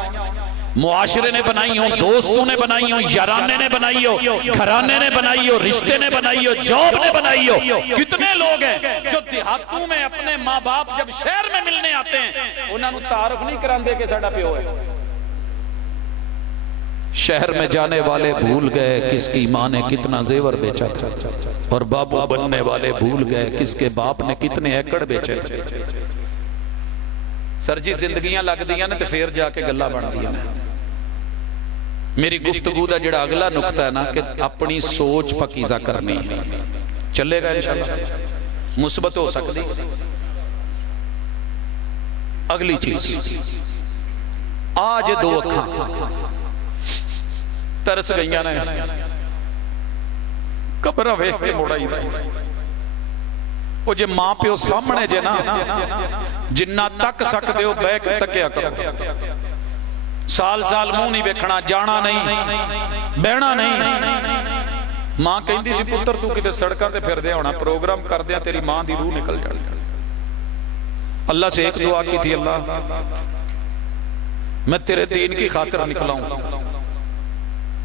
मुआशरे ने बनाई हो, दोस्तों ने बनाई हो, याराने ने बनाई हो, घराने ने बनाई हो, रिश्ते ने बनाई हो, जॉब ने बनाई हो। कितने लोग हैं जो देहातों में अपने माँ बाप जब शहर में मिलने आते हैं उन्होंने तारुफ नहीं करांदे कि साडा प्यो है। शहर में जाने वाले भूल गए किसकी माँ ने कितना जेवर बेचा था, और बाबू बनने वाले भूल गए किसके बाप ने कितने एकड़ बेचे थे। सर जी जिंदगियां लगदियां ने ते फिर जाके गल्लां बनदियां ने। मेरी गुफ्तगू दा जिहड़ा अगला नुकता है ना कि अपनी सोच पकीजा करनी है, चलेगा इंशाअल्लाह, मुस्बत हो सकती। अगली चीज, आज दो अखां तरस गईयां ने, कब्रां वेख के मुड़ आईदा। वो जे मां प्यो सामने जे ना, जिन्ना तक सकते हो बह के तकिया करो। साल साल मुंह नहीं वेखना, जाना नहीं, बहना नहीं। मां कहती सी पुत्र तू किते सड़कों ते फिरदे होना, प्रोग्राम करदे तेरी मां दी रूह निकल जानी। अल्लाह से एक दुआ की थी, अल्लाह मैं तेरे दीन की खातिर निकला हूं,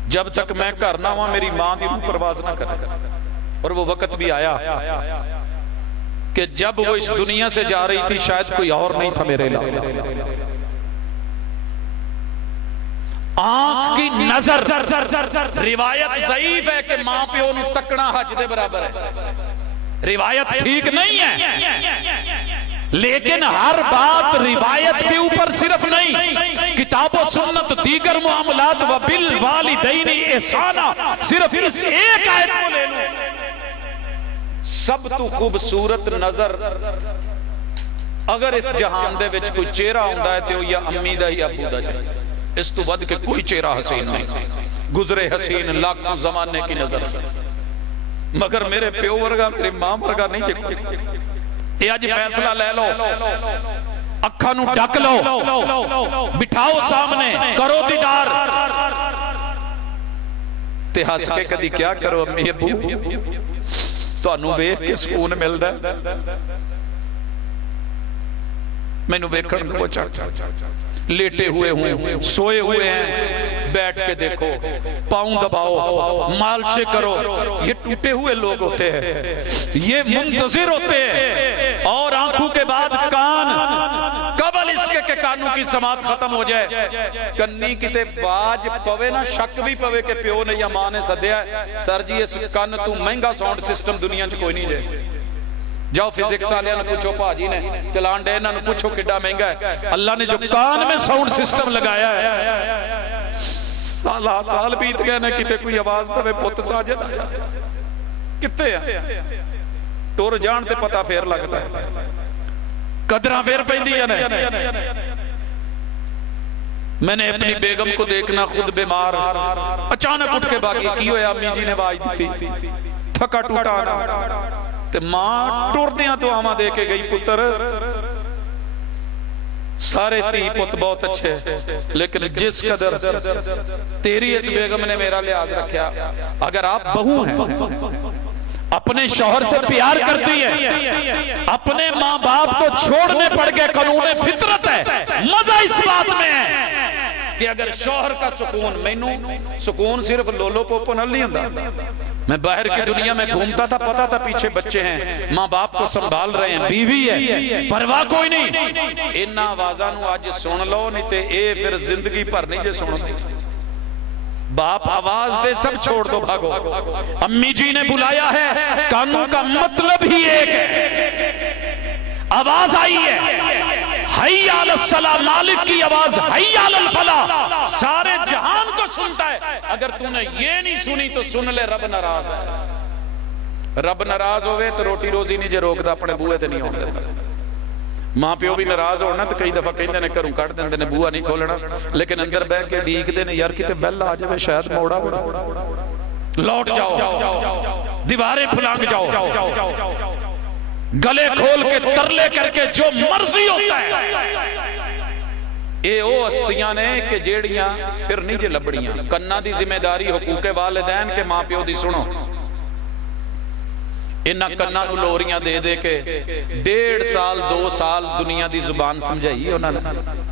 जब तक मैं घर ना हुआ मेरी मां दी रूह परवाज ना करे। और वो वक्त भी आया कि जब वो इस दुनिया से जा रही थी शायद कोई और नहीं था मेरे अलावा। आंख की नजर, रिवायत ज़ईफ है कि मां प्यो नूं तकना हज दे बराबर है, रिवायत ठीक नहीं है। लेकिन हर बात रिवायत के ऊपर सिर्फ नहीं, किताब व सुन्नत, दीगर मुआमलात व बिल वालिदैन ihसाना, सिर्फ इस एक आयत को ले लो। सब तो खूबसूरत नजर अगर इस जहान दे विच कोई चेहरा हुंदा है तो या अम्मी दा या अबू दा चाहिए, इस तो वध के कोई चेहरा हसीन नहीं। गुजरे हसीन लाखों जमाने की नजर से, मगर मेरे प्यो वर्गा मेरी मां वर्गा नहीं जे। ये अज फैसला ले लो, अखा नूं ढक लो, बिठाओ सामने, करो दीदार। ते हस के कदी क्या करो अम्मी अबू तुहानू वेख के सुकून मिलदा मैनू वेखण दो लेटे हुए हूं सोए हुए हैं बैठ के देखो पांव दबाओ मालिश करो ये टूटे हुए लोग होते हैं ये मुंतजिर होते हैं और आंखों के बाद कान कबल इसके के कानों की समात खत्म हो जाए कन्नी किते बाज पवे ना शक भी पवे के प्यो ने या मां ने सद्या सर जी इस कन तू महंगा साउंड सिस्टम दुनिया च कोई नहीं है जाओ फिजिक्स वाले पूछो भाजी ने चलान डे इन्होंने पूछो कितना महंगा है अल्लाह ने जो कान में साउंड सिस्टम लगाया है साल बीत गए ने किते कोई आवाज दवे पुत साजिद किथे है टुर जान ते पता फिर लगता है कदरां फिर पैंदियां ने मैंने अपनी बेगम को देखना खुद बीमार अचानक उठ के भागी की होया अम्मी जी ने आवाज दी थका टूटा ते मां टुरदियां तो आवा दे के गई पुत्र सारे धी पुत बहुत अच्छे लेकिन जिस कदर तेरी इस बेगम ने मेरा लिहाज रखा अगर आप बहू हैं अपने शौहर से प्यार करती है अपने माँ बाप को छोड़ने पड़ गए कानून फितरत है मजा इस बात में है कि अगर शौहर का सुकून मैनू सुकून सिर्फ लोलो पोपो नाल नहीं हुंदा मैं बाहर की दुनिया में घूमता था पता था पीछे बच्चे हैं माँ बाप को संभाल रहे हैं बीवी है परवाह कोई नहीं इन आवाज़ां नूं अज सुन लो नहीं ते ए फिर जिंदगी भर नहीं जे सुन बाप आवाज दे सब छोड़ दो भागो अम्मी जी ने बुलाया है कानून का मतलब ही एक है आवाज आई है हय्या अलस सलाह मालिक की आवाज हय्या अलल फलाह सारे जहान को सुनता है अगर तूने ये नहीं सुनी तो सुन ले रब नाराज है रब नाराज होवे तो रोटी रोजी नहीं जे रोकदा अपने बूहे ते नहीं आउण दिंदा मां प्यो भी नाराज होना तो कई दफा कहंदे ने घरों कढ दिंदे ने बूहा नहीं खोलना लेकिन अंदर बैठ के ढीकदे ने यार किते बैल आ जावे शायद मोड़ा लौट जाओ दीवारें फुलांग जाओ गले खोल के तरले करके जो मर्जी होता है ये वो हस्तियां ने कि जेड़ियां फिर नहीं जे लभड़ियां कन्ना दी जिम्मेदारी हुकूके वालिदैन के मां प्यो दी सुनो इन्हां कन्ना नूं लोरियां दे दे के 1.5 साल 2 साल दुनिया दी जुबान समझाई उन्होंने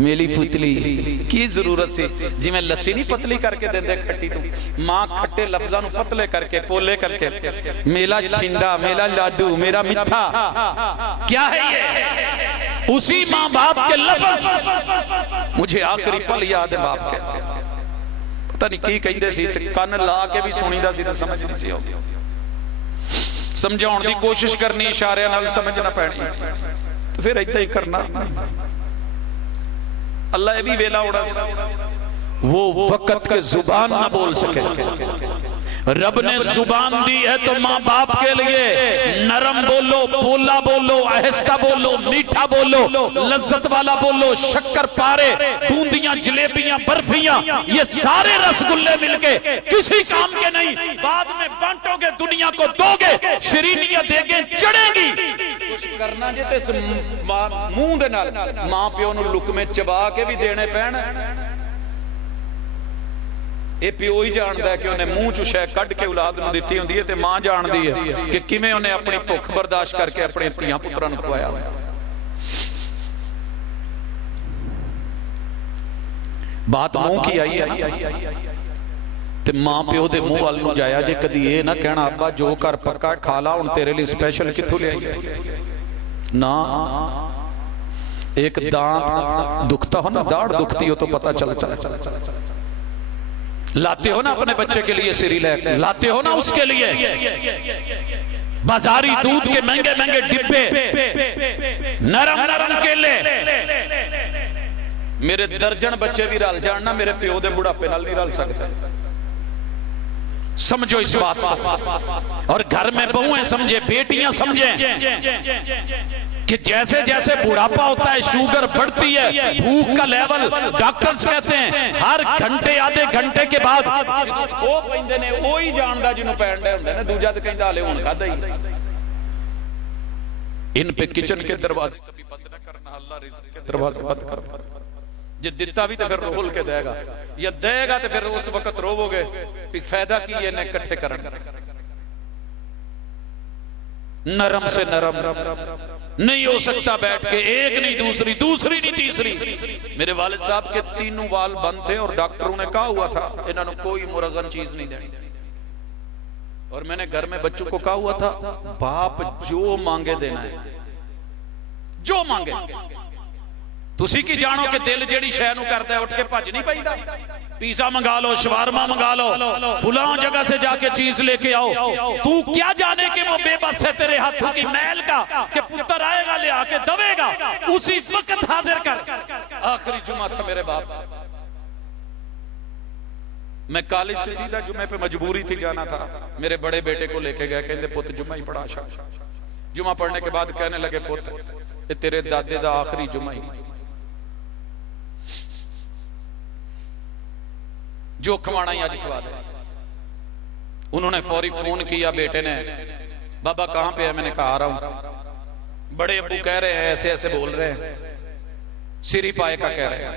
मेली पुतली की जरूरत सी जिवें लस्सी नहीं पतली करके देंदे खट्टी तो मां खट्टे लफ्जां नूं पतले करके पोले करके मेला छिंडा मेला लाडू मेरा मिठा क्या है ये उसी मां बाप के लफ्ज मुझे आखिरी पल याद है बाप के पता नहीं की कहंदे सी ते कान ला के भी सुनीदा सी ते समझ नहीं सी आउंदी समझाउण दी कोशिश करनी इशारियां नाल समझना पैनी तो फिर इदां ही करना अल्लाह ये भी वेला उड़ा वो वक्त के जुबान ना बोल सके रब ने जुबान दी है तो माँ बाप के लिए नरम बोलो पोला बोलो आहिस्ता बोलो मीठा बोलो लज्जत वाला बोलो शक्कर पारे बूंदियां जलेबियां बर्फियां ये सारे रसगुल्ले मिलके किसी काम के नहीं बाद में बांटोगे दुनिया को दोगे शरीनियां देगे चढ़ेगी कुछ करना जे ते मुंह दे नाल मां प्यो नूं लुकमे चबा के भी देने पैण ये प्यो ही जानता है कि उन्हें मुंह चो शै कढ़ के औलाद नूं दित्ती हुंदी है ते मां जानदी है कि किवें उन्हें अपनी भुख बर्दाश्त करके अपने धीआं पुत्रां नूं खवाया बात मुंह की आई है ते मां प्यो दे मुंह वाल नूं जाया जे कदी ये ना कहना अब्बा जो घर पक्का खा ला हुण तेरे लिए स्पेशल कित्थों लिआई ना एक दांत दुखता हो ना दाढ़ दुखती हो तो पता चलता लाते हो ना अपने बच्चे के लिए सिरिलैक लाते हो ना उसके लिए बाजारी दूध के महंगे महंगे डिब्बे नरम नरम केले मेरे दर्जन बच्चे भी रल जान ना मेरे प्यो दे बुढ़ापे नाल नहीं रल सकते समझो इस बात को और घर में बहुएं समझे बेटियां समझे कि जैसे जैसे बुढ़ापा होता है शुगर बढ़ती है भूख का लेवल डॉक्टर्स कहते हैं हर घंटे आधे घंटे के बाद वो पैंदे ने वो ही जानदा जिन्हों पैण दे हुंदे ने दूजा ते कहंदा हाले हुण खादा ही इन पे किचन के दरवाजे कभी बंद न करना अल्लाह रिज़्क के दरवाजे बंद कर जे दिता भी तो फिर रोल के देगा, या देगा तो फिर उस वक्त रोवोगे कि फायदा की है इन्हें इकट्ठे करने। नरम से नरम नहीं हो सकता बैठ के, एक नहीं दूसरी, दूसरी नहीं तीसरी। मेरे वालिद साहब के तीनों वाल बंद थे और डॉक्टरों ने कहा हुआ था इन्होंने कोई मुरगन चीज नहीं देनी। और मैंने घर में बच्चों को कहा हुआ था बाप जो मांगे देना है, जो मांगे। तुसी की जानो कि दिल जेड़ी शय नूं करदा है उठ के भज नहीं पैंदा। पिज़्ज़ा मंगा लो, शवारमा मंगा लो, फुलां जगह से जाके चीज लेके आओ। तू क्या जाने कि वो बेबस है तेरे हाथों की मैल का, कि पुत्र आएगा ले आके दबेगा, उसी वक्त हाजिर कर। आखिरी जुमा था मेरे बाप, मैं कॉलेज से सीधा जुमे पे मजबूरी थी जाना था। मेरे बड़े बेटे को लेके गए, कहते पुत जुमा ही पढ़ा। जुमा पढ़ने के बाद कहने लगे पुत ये तेरे दादे दा आखिरी जुमा ही, जो खवाना ही आज खवा दे। उन्होंने फौरी फोन किया बेटे ने, बाबा कहां पे है? मैंने कहा आ रहा हूं। बड़े अब्बू कह रहे हैं ऐसे ऐसे बोल रहे हैं, सिरी पाए का कह रहे हैं।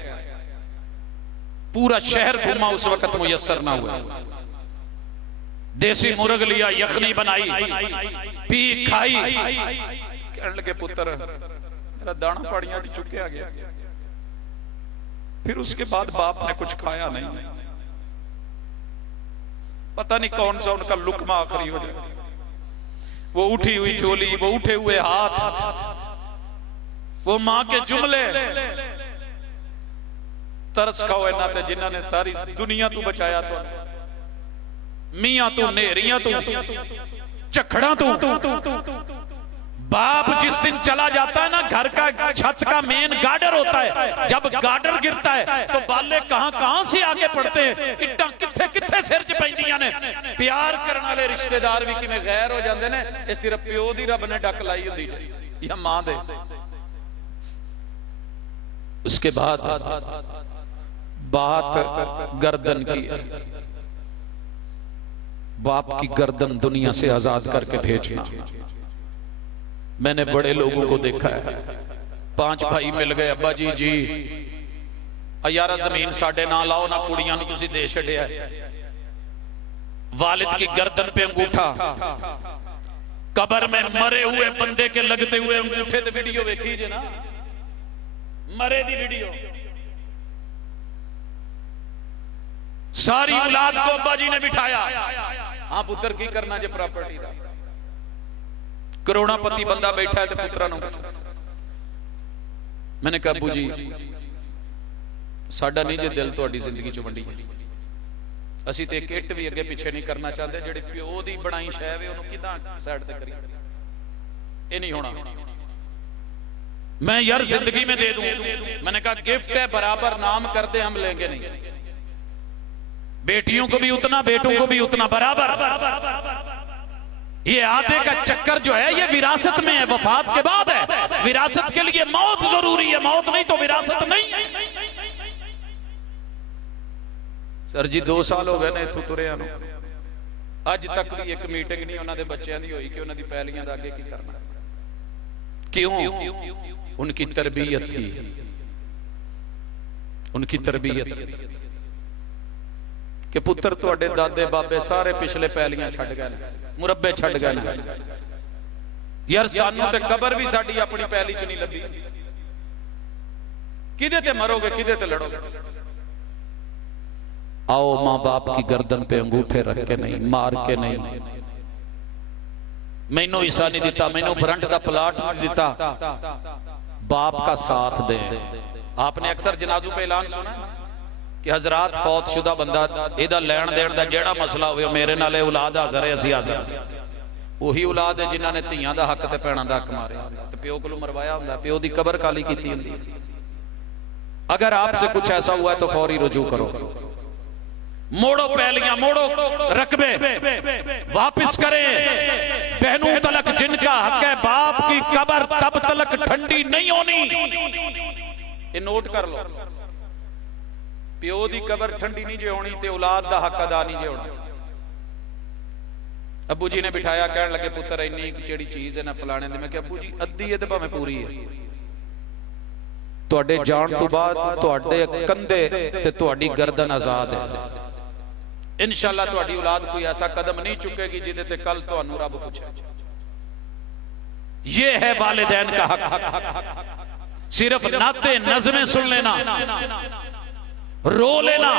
पूरा शहर घूमा, उस वक्त मुयस्सर ना हुआ। देसी मुर्ग लिया, यखनी बनाई, पी खाई। कहने लगे पुत्र मेरा दाना पाड़ियां चुके आ गया। फिर उसके बाद बाप ने कुछ खाया नहीं। पता नहीं कौन सा उनका लुकमा आखिरी हो जाए। वो उठी हुई चोली, वो उठे हुए हाथ, वो मां के जुमले। तरस खाओ इन्हां ते जिन्हां ने सारी दुनिया तू बचाया। तो मियां तू, नेरियां तू, झखड़ा तू। बाप जिस दिन चला जाता है ना, घर का छत का मेन गार्डर होता है। जब गार्डर गिरता है तो बाले कहां से आगे पड़ते हैं, इट्टां किथे किथे सिर च पैंदियां ने। प्यार करने वाले रिश्तेदार भी किवें गैर हो जाते हैं। ये सिर्फ प्यो दी रब ने डक लाई हुंदी या मां दे। उसके बाद बात गर्दन की है। बाप की गर्दन दुनिया से आजाद करके भेजना। मैंने बड़े लोगों को देखा है, 5 भाई मिल गए, अब्बा जी यारा जमीन साडे ना लाओ, ना कुड़ियां नूं तुसीं दे छड्डिया। वालिद की गर्दन पे अंगूठा, कब्र में मरे हुए बंदे के लगते हुए अंगूठे। ते वीडियो वेखी जे ना, मरे दी वीडियो। सारी औलाद को अब्बा जी ने बिठाया। हाँ पुत्र की करना जे प्रॉपर्टी दा। करोड़ापति बंदा बैठा है तो पुत्रा नूं। मैंने कहा अब्बू जी साडा नहीं जे दिल तुहाडी जिंदगी चों वंडी। असीं ते किट भी अगे पिछे नहीं करना चाहते। जिहड़ी प्यो दी बनाई शै वे ओनूं किदां साइड ते करी, ये नहीं होना। मैं यार जिंदगी में दे दूं। मैंने कहा गिफ्ट है, बराबर नाम कर दे, हम लेंगे नहीं। बेटियों को भी उतना, बेटों को भी उतना, बराबर। ये आधे का चक्कर जो है ये विरासत में है, वफात के बाद है। विरासत के लिए मौत जरूरी है, मौत नहीं तो विरासत नहीं। सर जी 2 साल हो गए ने इथों तुरिया नूं, अज तक भी एक मीटिंग नहीं उन्हां दे बच्चों दी होई कि उन्हां दी पैलियां दा अगे की करना। क्यों? उनकी तरबियत थी, उनकी तरबियत कि पुत्र तुहाडे दादे बाबे सारे पिछले पैलियां छड्ड गए, मुरब्बे छड्ड गए। यार सानू ते कबर भी साडी अपनी पैली च नहीं लभी। किदे ते मरोगे, किदे ते लड़ोगे? आओ मां बाप की गर्दन पे अंगूठे रख के नहीं, मार के नहीं। मैनू हिस्सा नहीं दिता, मैनू फ्रंट दा प्लाट नहीं दिता, बाप का साथ दे। आपने अक्सर जनाजों पे ऐलान सुना कि हजरात फौत शुदा बंदा एदा लैण देण दा जेड़ा मसला होवे मेरे नाले औलाद हाज़र है, असीं हाज़र। ਉਹੀ औलाद है जिन्हां ने ਧੀਆਂ ਦਾ हक ते भैणां ਦਾ हक मारिया ते प्यो कोलों मरवाया हुंदा, प्यो दी कबर खाली कीती हुंदी। अगर आपसे कुछ ऐसा हुआ है तो फौरी रुजू करो, मोड़ो पैलियां, मोड़ो रकबे, वापिस करें। बहनों तलक जिनका हक है, बाप की कबर तब तलक ठंडी नहीं होनी। ये नोट कर लो, प्यो दी कबर ठंडी नहीं जे होनी ते औलाद दा हक अदा नहीं जे होना। अबू जी ने बिठाया, कहने लगे पुत्र इन्नी जेड़ी चीज है ना फलाने दी। मैं कहा अबू जी अद्धी है तो भावें पूरी है। ਤੁਹਾਡੇ ਜਾਣ ਤੋਂ ਬਾਅਦ ਤੁਹਾਡੇ ਕੰਧੇ ਤੇ ਤੁਹਾਡੀ ਗਰਦਨ ਆਜ਼ਾਦ ਹੈ। इंशाअल्लाह ਤੁਹਾਡੀ औलाद कोई ऐसा कदम नहीं चुकेगी जिदे ते कल ਤੁਹਾਨੂੰ रब पूछे। ये है वालिदैन का हक। सिर्फ नाते नज़में सुन लेना, रो लेना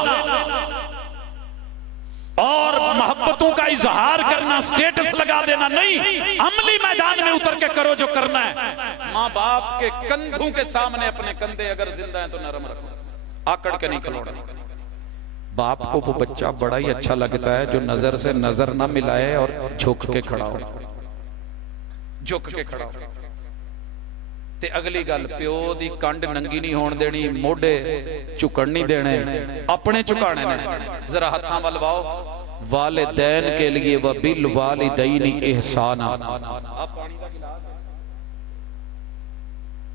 और मोहब्बतों का इजहार करना, स्टेटस लगा देना नहीं, अमली मैदान में उतर के करो जो करना है। माँ बाप के कंधों के सामने अपने कंधे अगर जिंदा हैं तो नरम रखो, आकड़ के नहीं खिलौना। बाप को वो बच्चा बड़ा ही अच्छा लगता है जो नजर से नजर ना मिलाए और झुक के खड़ा हो, झुक के खड़ा हो। ते अगली गल, प्यो दी कंड नंगी नहीं होण देनी, मोढे झुकण नहीं देने, अपने झुकाने ने। जरा हाथां वल वाओ। वालिदैन के लिए व बिल वालिदैनी इहसाना।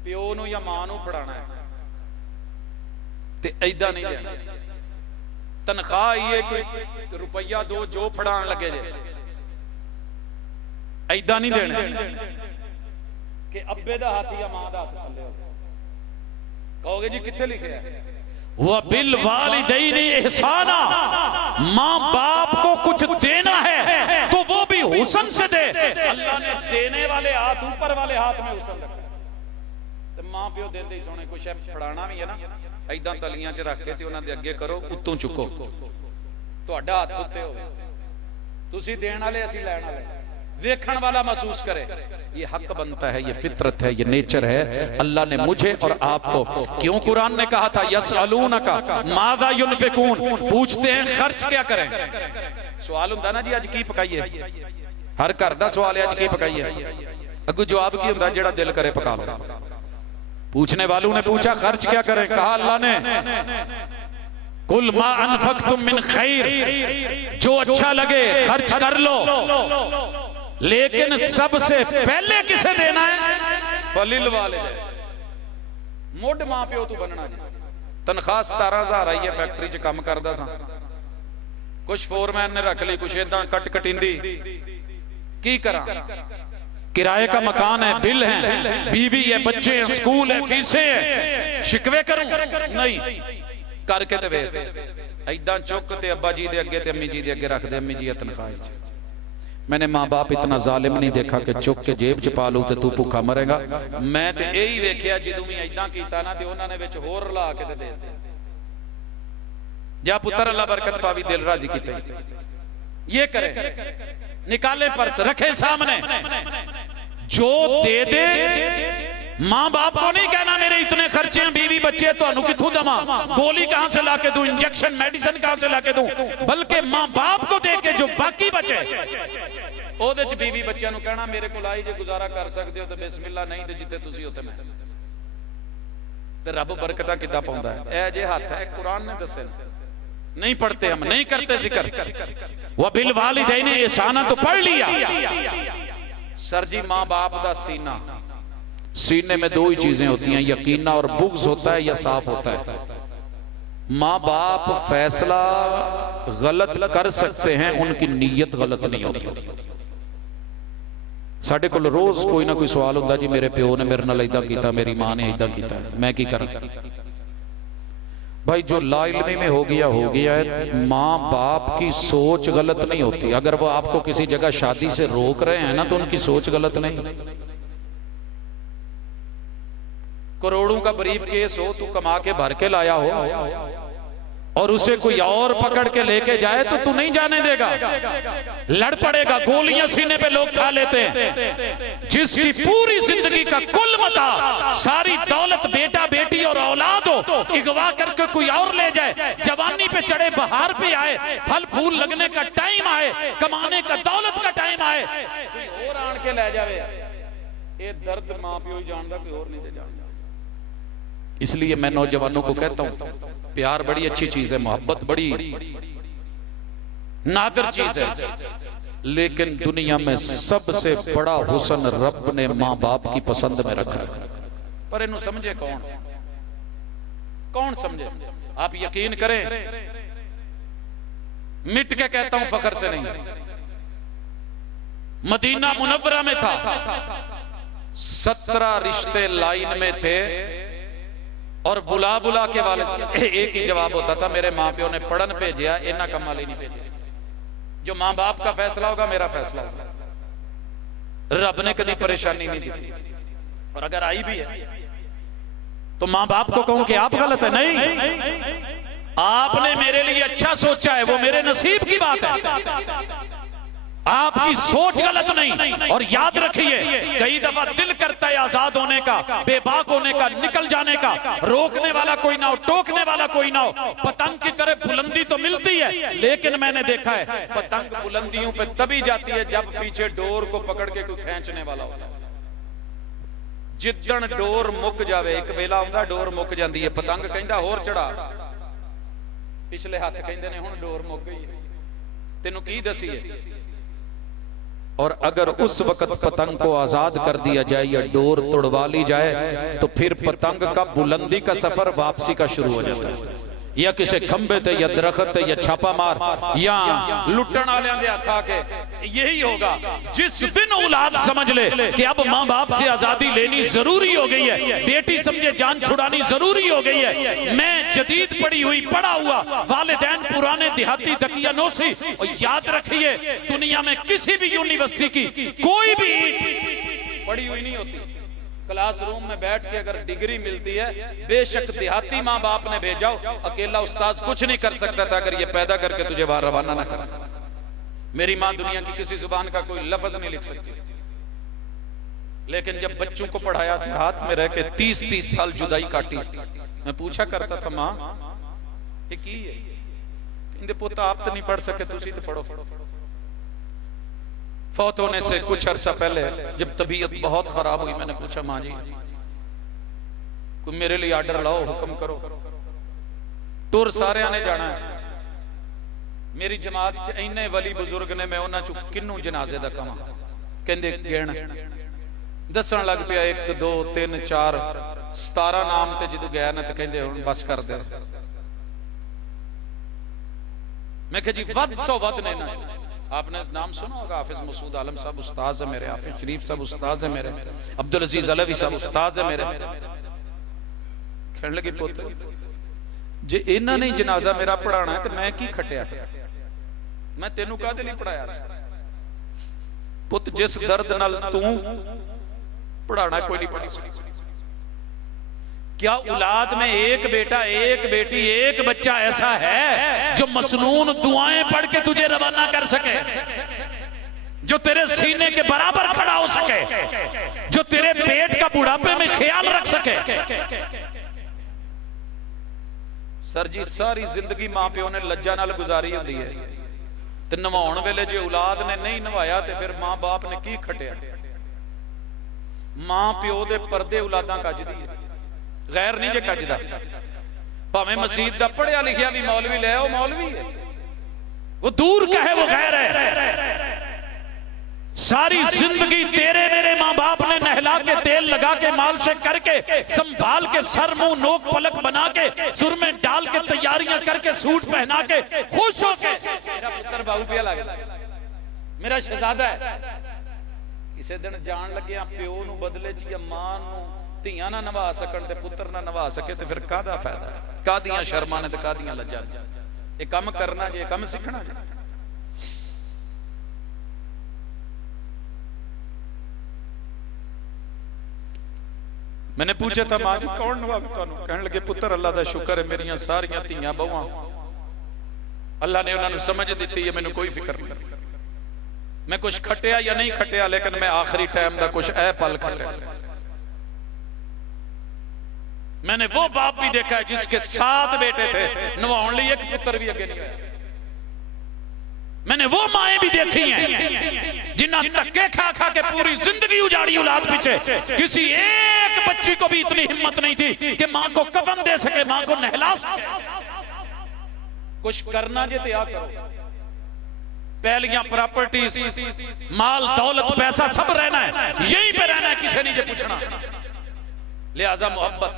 प्यो नूं या मां नूं फड़ाना है ते ऐदा नहीं देना। तनख्वाह आई है कोई रुपया दो जो फड़ान लगे जे, ऐदा नहीं देना कि अब्बे दा हाथ या मां दा हाथ थल्ले हो। कहोगे जी किथे लिखे है? वह बिल वालिदैनी इहसाना। मां बाप को कुछ देना है तो वो भी हुस्न से दे। अल्लाह ने देने वाले हाथ, ऊपर वाले हाथ में हुस्न रखा। तो मां प्यो देंदे ही सोने, कुछ है फड़ाना भी है ना, ऐदा तलियां च रख के ते उन्हां दे अगे करो, उत्तों चुको, तुहाडा हाथ उत्ते होवे। तुसी देण वाले, असीं लैण वाले। वेखण वाला महसूस करे ये हक बनता है, ये फितरत है, ये नेचर है। अल्लाह ने मुझे और आपको क्यों कुरान ने कहा था यसअलूनका माज़ा युनफिकून, पूछते हैं खर्च क्या करें। सवाल हुंदा ना जी अज की पकाइए, हर घर दा सवाल है अज की पकाइए। अगू जवाब की हुंदा जेड़ा दिल करे पका लो। पूछने वालों ने पूछा खर्च क्या करें, कहा अल्लाह ने कुल मा अनफक्तुम मिन खैर, जो अच्छा लगे खर्च कर लो, लेकिन सबसे पहले किसे देना है? फलिल वालिदैन। मुड मां प्यो तू बनना जी। तनख्वाह 17,000 आई है, फैक्ट्री च काम करदा सा, कुछ फोरमैन ने रख ली, कुछ इदां कट कटिंदी, की करा? किराए का मकान है, बिल है, बीवी है, बच्चे हैं, स्कूल है, फीसें है, शिकवे करूं? नहीं करके ते वेख ऐदां चुक ते अब्बा जी दे अगे ते अम्मी जी दे अगे रख दे। अम्मी जी तनख्वाह। मैंने मां बाप इतना जालिम नहीं देखा कि चुक के जेब च पा लू ते तू भूखा मरेगा। मैं ते यही वेखिया जदों भी ऐदां कीता ना ते उन्हां ने विच होर रला के ते दे दित्ता। जा पुत्र अल्लाह बरकत पावी, दिल राजी कीता। ये करे, निकाले पर्स, रखे सामने, जो दे दे। मां बाप को नहीं कहना मेरे इतने खर्चे हैं, बीवी बच्चे, तुहानू किथों दवा, गोली कहां से लाके दूं, इंजेक्शन मेडिसिन कहां से लाके दूं, बल्कि मां बाप को दे के जो बाकी बचे ओदे च बीवी बच्चों कहना मेरे को आई जे गुजारा कर सकते हो तो बिस्मिल्लाह, नहीं तो जिथे तुसी उत्थे मैं। ते रब बरकतां किद्दां पाउंदा है? ए जे हाथ है, कुरान ने दसे। नहीं पढ़ते हम, नहीं करते जिक्र। व बिल वालिदैनी इहसाना तो पढ़ लिया। सर जी मां बाप दा सीना, सीने में दो ही चीजें होती हैं, यकीना और बुग़्ज़ होता है या साफ होता है। माँ बाप फैसला गलत कर सकते हैं, उनकी नीयत गलत नहीं होती। साडे कोल रोज कोई ना कोई सवाल होता जी मेरे प्यो ने मेरे नाल इदां कीता, मेरी मां ने इदां कीता, मैं की करा? भाई जो लाइल्मी में हो गया है। माँ बाप की सोच गलत नहीं होती। अगर वो आपको किसी जगह शादी से रोक रहे हैं ना तो उनकी सोच गलत नहीं। करोड़ों का ब्रीफ केस हो, तू कमा के भर के लाया हो और उसे कोई और पकड़ के लेके जाए तो तू नहीं जाने देगा, लड़ पड़ेगा। गोलियां सीने पे लोग खा लेते हैं। जिसकी पूरी जिंदगी का कुल मता, सारी दौलत, बेटा बेटी और औलाद हो, अगवा करके कोई और ले जाए, जवानी पे चढ़े, बहार पे आए, फल फूल लगने का टाइम आए, कमाने का दौलत का टाइम आए, कोई और आन के ले जावे, ये दर्द मां प्यो ही जानदा, कोई और नहीं जानदा। इसलिए मैं नौजवानों को कहता हूं प्यार बड़ी अच्छी चीज है, मोहब्बत बड़ी नादिर चीज है, लेकिन दुनिया में सबसे बड़ा हुस्न रब ने मां बाप की पसंद में रखा है। पर इन्हें समझे कौन? कौन समझे? आप यकीन करें, मिट के कहता हूं फखर से नहीं, मदीना मुनव्वरा में था, 17 रिश्ते लाइन में थे, और बुला बुला के वाले एक ही जवाब होता था, मेरे मां प्यो ने पढ़न भेजा, इन्ना कमाल ही नहीं भेजा। जो मां बाप का फैसला होगा मेरा फैसला होगा। रब ने कभी परेशानी नहीं दी, और अगर आई भी है तो मां बाप को कहूं कि आप गलत है? नहीं, आपने मेरे लिए अच्छा सोचा है, वो मेरे नसीब की बात है, आपकी सोच गलत नहीं। और याद रखिए, कई दफा दिल करता है आजाद होने का, बेबाक होने का, निकल जाने का, रोकने वाला कोई ना हो, टोकने वाला कोई ना हो। पतंग की तरह बुलंदी तो मिलती है, लेकिन मैंने देखा है पतंग बुलंदियों पे तभी जाती है जब पीछे डोर को पकड़ के कोई खींचने वाला होता है। जिद्दन डोर मुक जावे, एक वेला आउंदा डोर मुक जाती है, पतंग कहंदा होर चढ़ा, पिछले हाथ कहंदे ने हुण डोर मुक गई है, तेनू की दसीए। और अगर उस वक्त पतंग को आजाद कर दिया जाए या डोर तोड़वा ली जाए तो फिर पतंग का बुलंदी का सफर वापसी का शुरू हो जाता है, या किसी खंबे ते या दरख्त ते या छापा मार या लुटन वाले दे हथ आके। यही होगा जिस दिन औलाद समझ ले कि अब मां बाप से आजादी लेनी जरूरी हो गई है, बेटी समझे जान छुड़ानी जरूरी हो गई है। मैं जदीद पढ़ी हुई पढ़ा हुआ, वालिदैन पुराने देहाती तकिया नोसी। और याद रखिए, दुनिया में किसी भी यूनिवर्सिटी की कोई भी पढ़ी हुई नहीं होती। क्लासरूम में बैठ के अगर डिग्री मिलती है, बेशक देहाती माँ बाप ने भेजा हो, अकेला उस्ताद कुछ नहीं कर सकता था अगर ये पैदा करके तुझे वहां रवाना ना करता। मेरी माँ दुनिया की किसी जुबान का कोई लफ्ज नहीं लिख सकती, लेकिन जब बच्चों को पढ़ाया देहात में रह के 30-30 साल जुदाई काटी, मैं पूछा करता था माँ ये की है? कहते पुत आप तो नहीं पढ़ सके, तुसी तो पढ़ो। फौत होने से कुछ अरसा पहले जब तबीयत बहुत खराब हुई, मैंने पूछा मां जी कोई मेरे लिए आर्डर लाओ, हुक्म करो, टुर सारे ने जाना है। मेरी जमात च इन्ने वली बुजुर्ग ने, मैं उन्हां चों किन्नू जनाजे दा कवां? कहंदे गिण दसन लग पिया, 1 2 3 4 17 नाम ते जदों गया ना ते कहंदे हुण बस कर दे। मैं कहा जी वध सौ वध ने ना, आपने नाम सुना होगा, हाफिज मसूद आलम साहब उस्ताद है मेरे, हाफिज शरीफ साहब उस्ताद है मेरे, अब्दुल अजीज अलवी साहब उस्ताद है मेरे। कहने लगे पुत जे इन्हां ने जनाजा मेरा पढ़ाना है तो मैं की खटिया, मैं तेनू काहदे लई पढ़ाया? पुत जिस दर्द नाल तू पढ़ाना कोई नहीं पढ़ा सकता। क्या औलाद में एक बेटा, एक बेटी, एक बच्चा ऐसा है जो मसनून दुआएं पढ़ के तुझे रवाना कर सके, जो तेरे सीने के बराबर खड़ा हो सके, जो तेरे पेट का बुढ़ापे में ख्याल रख सके? सर जी सारी जिंदगी मां प्यो ने लज्जा नाल गुजारी होंदी है, ते नवाउण वेले जे औलाद ने नहीं नवाया ते फिर मां बाप ने की खटिया? मां प्यो दे पर्दे औलादां कजदी है, गैर नहीं जे कजदा। भावें मसीत दा पढ़िया लिखिया भी मौलवी ले आओ, मौलवी है वो, दूर का है वो गैर है। सारी जिंदगी तेरे मेरे मां बाप ने नहला के, तेल लगा के, मालिश करके, संभाल के, सर मुंह नोक पलक बना के, सुरमे डाल के, तैयारियां करके, सूट पहना के, खुश होके मेरा पुत्र बाहू पिया लगदा, मेरा शहजादा है। किसी दिन जान लगे प्यो नू बदले च या मां नू ਧੀਆਂ ना नवा सकन ते पुत्र ना नवा सके ते फिर कादा फायदा? कादियां शर्मां ने ते कादियां लज्जा ने। ये काम करना जे, काम सीखना जे। मैंने पूछा था मां जी कौन नवावे तुहानू? कहने लगे पुत्र अल्लाह दा शुक्र है मेरियां सारियां धीयां बहुआं अल्लाह ने उन्होंने समझ दी है, मैनू कोई फिक्र नहीं। मैं कुछ खटिया या नहीं खटिया, लेकिन मैं आखिरी टाइम दा कुछ ऐ पल खटिया। मैंने वो बाप भी देखा है जिसके 7 बेटे थे, नवाउण लिए एक पुत्र भी अगे नहीं आया। मैंने वो माएं भी देखी हैं जिन्हें धक्के खा खा के पूरी जिंदगी उजाड़ी औलाद पीछे, किसी एक बच्ची को भी इतनी हिम्मत नहीं थी कि मां को कफन दे सके, मां को नहला सके। कुछ करना जे तो करो, पहलियां प्रॉपर्टीज, माल दौलत, पैसा सब रहना है, यहीं पे रहना है, किसी नहीं जे पूछना। लिहाजा मोहब्बत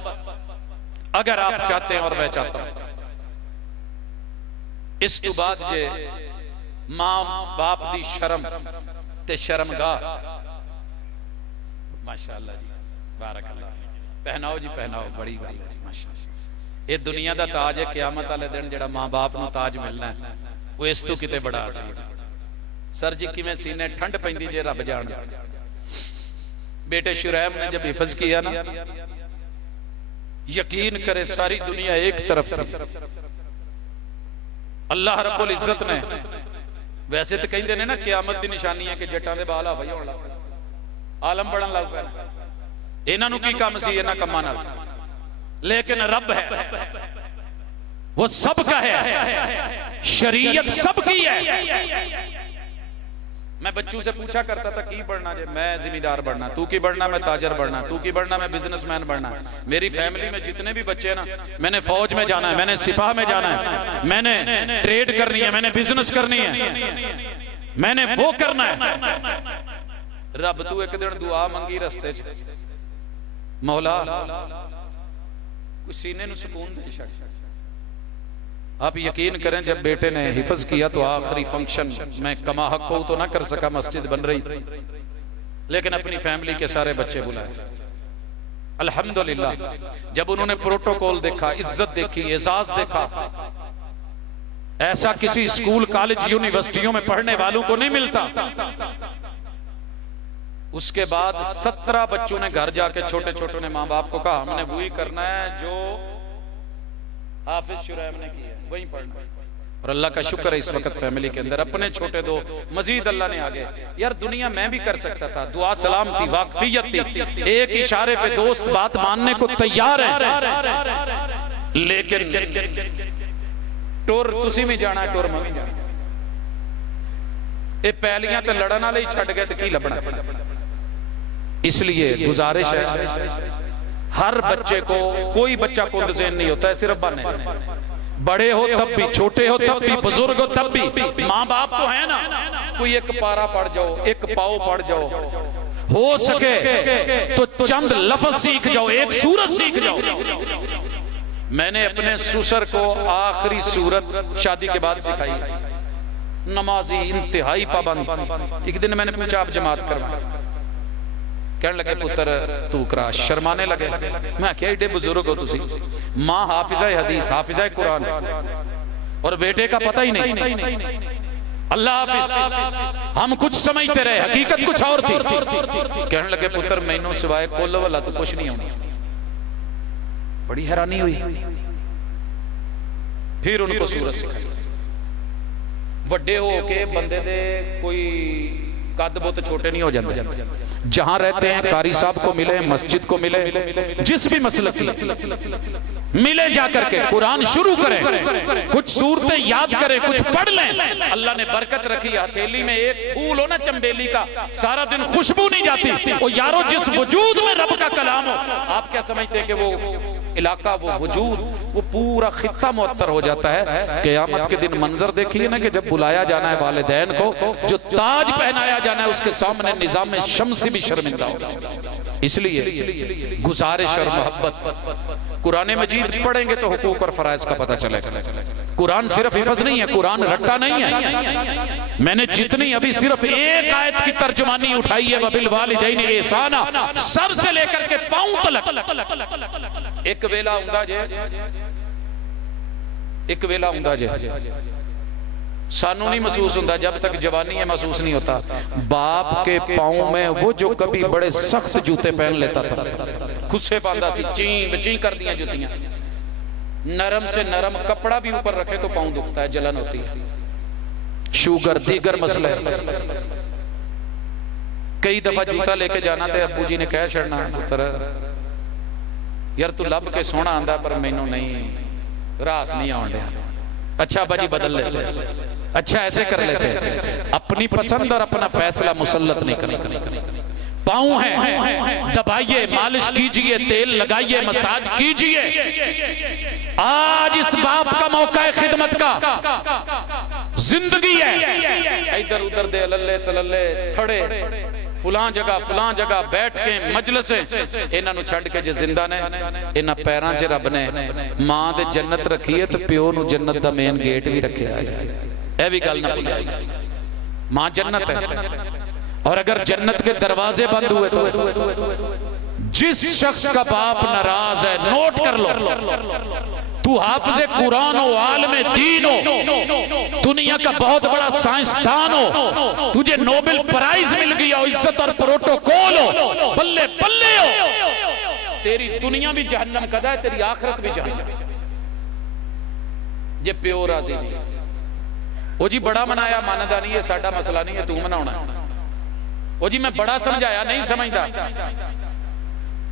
अगर आप चाहते हैं और मैं चाहता हूं, इस तो बाद जे मां बाप दी शर्म ते शर्मगाह, माशाअल्लाह जी बारकल्लाह, पहनाओ जी पहनाओ, बड़ी गल है जी, माशाअल्लाह। ये दुनिया का ताज है, क़यामत वाले दिन जिहड़ा मां बाप नूं ताज मिलना है वो इस तो किते बड़ा सी। सर जी किवें सीने ठंड पैंदी जे रब जाणदा। बेटे शुरैम ने जब हिफज किया ना, यकीन करे सारी दुनिया एक तरफ थी। अल्लाह रब्बुल इज्जत ने, वैसे तो कहते हैं ना क़यामत की निशानी है कि जट्टां दे बाल हवा होण लग पे, आलम बनन लग पे। इन्हां नूं की काम सी इन्हां कम्मां नाल, लेकिन रब है वो सबका है, शरीयत सबकी है। मैं बच्चों से पूछा करता था की बढ़ना जे, मैं जिम्मेदार बढ़ना, तू की बढ़ना, मैं ताजर बढ़ना, तू की बढ़ना, मैं बिजनेसमैन बढ़ना। मेरी फैमिली में जितने भी बच्चे हैं ना, मैंने फौज में जाना है, मैंने सिपाह में जाना है, मैंने ट्रेड करनी है, मैंने बिजनेस करनी है, मैंने वो करना है। रब तू एक दिन दुआ मंगी रस्ते च, मौला कुछ सीने नूं सुकून दे छड़। आप यकीन करें जब बेटे ने हिफज किया तो आखिरी फंक्शन मैं कमा हक को तो ना कर सका, मस्जिद बन रही थी, लेकिन अपनी फैमिली के सारे बच्चे बुलाए। अल्हम्दुलिल्लाह जब उन्होंने प्रोटोकॉल देखा, इज्जत देखी, एजाज देखा, ऐसा किसी स्कूल कॉलेज यूनिवर्सिटियों में पढ़ने वालों को नहीं मिलता। उसके बाद 17 बच्चों ने घर जाके, छोटे छोटे ने मां बाप को कहा हमने वही करना है जो हाफिज शुरैम ने किया, वही पढ़ना। और अल्लाह का शुक्र है इस वक्त फैमिली के अंदर अपने छोटे दो मजीद अल्लाह ने आगे। यार दुनिया में भी कर सकता था, दुआ सलाम थी, वाकफियत थी, एक इशारे पे दोस्त बात मानने को तैयार है, लेकिन टुर तुसी भी जाना, टुर मैं भी जाना। ये पैलियां ते लड़न वाले ही छड़ गए तो की लभना। इसलिए गुजारिश है हर बच्चे को, कोई बच्चा कुंदज़ेन नहीं होता है, सिर्फ बने। बड़े हो तब भी, छोटे हो तब भी, बुजुर्ग हो तब भी, माँ बाप तो है ना, कोई एक पारा पढ़ जाओ, एक पाव पढ़ जाओ, हो सके तो चंद लफ्ज सीख जाओ, एक सूरत सीख जाओ। मैंने अपने ससुर को आखिरी सूरत शादी के बाद सिखाई, नमाजी इंतहाई पाबंद। एक दिन मैंने पूछा आप जमात करवा, कहने लगे पुत्र तू करा, शर्माने लगे। मैं क्या एडे बुजुर्ग हो तुसी, मां हाफिजा हदीस, हाफिजा कुरान, और बेटे का पता ही नहीं। अल्लाह हाफिज, हम कुछ समझते रहे, हकीकत कुछ और थी। कहने लगे पुत्र मैनू सिवाय कुल वाला तो कुछ नहीं आना। बड़ी हैरानी हुई। फिर उनको सूरत सिखाई। वड्डे हो के बंदे दे कोई कद बहुत छोटे नहीं हो जाते। जहां रहते हैं कारी साहब को मिले, मस्जिद को मिले, जिस भी मसलक मिले, जाकर के कुरान शुरू करें, कुछ सूरतें याद करें, कुछ पढ़ लें। अल्लाह ने बरकत रखी। हथेली में एक फूल हो ना चंबेली का, सारा दिन खुशबू नहीं जाती। वो यारो जिस वजूद में रब का कलाम हो, आप क्या समझते हैं कि वो इलाका, वो वजूद, वो पूरा खित्ता मुअत्तर हो जाता है। क़यामत के दिन मंजर देखिए ना कि जब बुलाया जाना है वालिदैन को, जो ताज पहनाया जाना है उसके सामने निजाम शम्स भी शर्मिंदा हो। इसलिए गुजारिश और मोहब्बत, कुरान मजीद पढ़ेंगे तो हुकूक और फराइज का पता चलेगा। कुरान सिर्फ हिफज नहीं है, कुरान रट्टा नहीं है। मैंने जितनी अभी सिर्फ एक आयत की तर्जुमानी उठाई है, वबिल वालिदैन एहसाना, सर से लेकर के पांव तक। एक वेला हुंदा जे, एक वेला हुंदा जे सानू नहीं महसूस होता, जब तक जवानी है महसूस नहीं होता। बाप के पांव में वो जो कभी बड़े सख्त जूते पहन लेता था, खुस्से बांधा सी, ची ची कर दिया जूतियां, नरम से नरम कपड़ा भी ऊपर रखे तो पांव दुखता है, जलन होती है। शुगर दीगर मसले, कई दफा जूता लेके जाना थे, अब्बू जी ने कह छड़ना पुत्र यार तू लब के सोना आंदा पर मैनू नहीं रास नहीं आउण दिया। अच्छा बाजी बदल लेते, अच्छा ऐसे कर लेते। अपनी पसंद और अपना फैसला मुसल्लत नहीं करना। पाँव है, दबाइए, मालिश कीजिए, तेल लगाइए, मसाज कीजिए। आज इस बाप का मौका है खिदमत का, जिंदगी है। इधर उधर दे लल्ले तलल्ले थड़े, फुलां जगह बैठ के मजलिसे, इन्हां नूं छड्ड के जे जिंदा ने, इन्हां पैरां च रब ने मां दे जन्नत रखी है, तो प्यो नूं जन्नत दा मेन गेट भी रखिया है। यह भी गल ना भुलिए, मां जन्नत है। और अगर जन्नत के दरवाजे बंद हुए तो जिस शख्स का बाप नाराज है, नोट कर लो, तू हाफिज़े कुरान हो, आलिम दीन हो, दुनिया का बहुत बड़ा साइंसदान हो, तुझे नोबेल प्राइज मिल गया हो, इज्जत और प्रोटोकॉल हो, बल्ले बल्ले हो, तेरी दुनिया भी जहन्नम कदा है, तेरी आखिरत भी जहन्नम। जे प्यो राजी वो जी बड़ा मनाया, मानदा नहीं है, साडा मसला नहीं है, तू मनाउणा। वो जी मैं बड़ा समझाया, नहीं समझदा।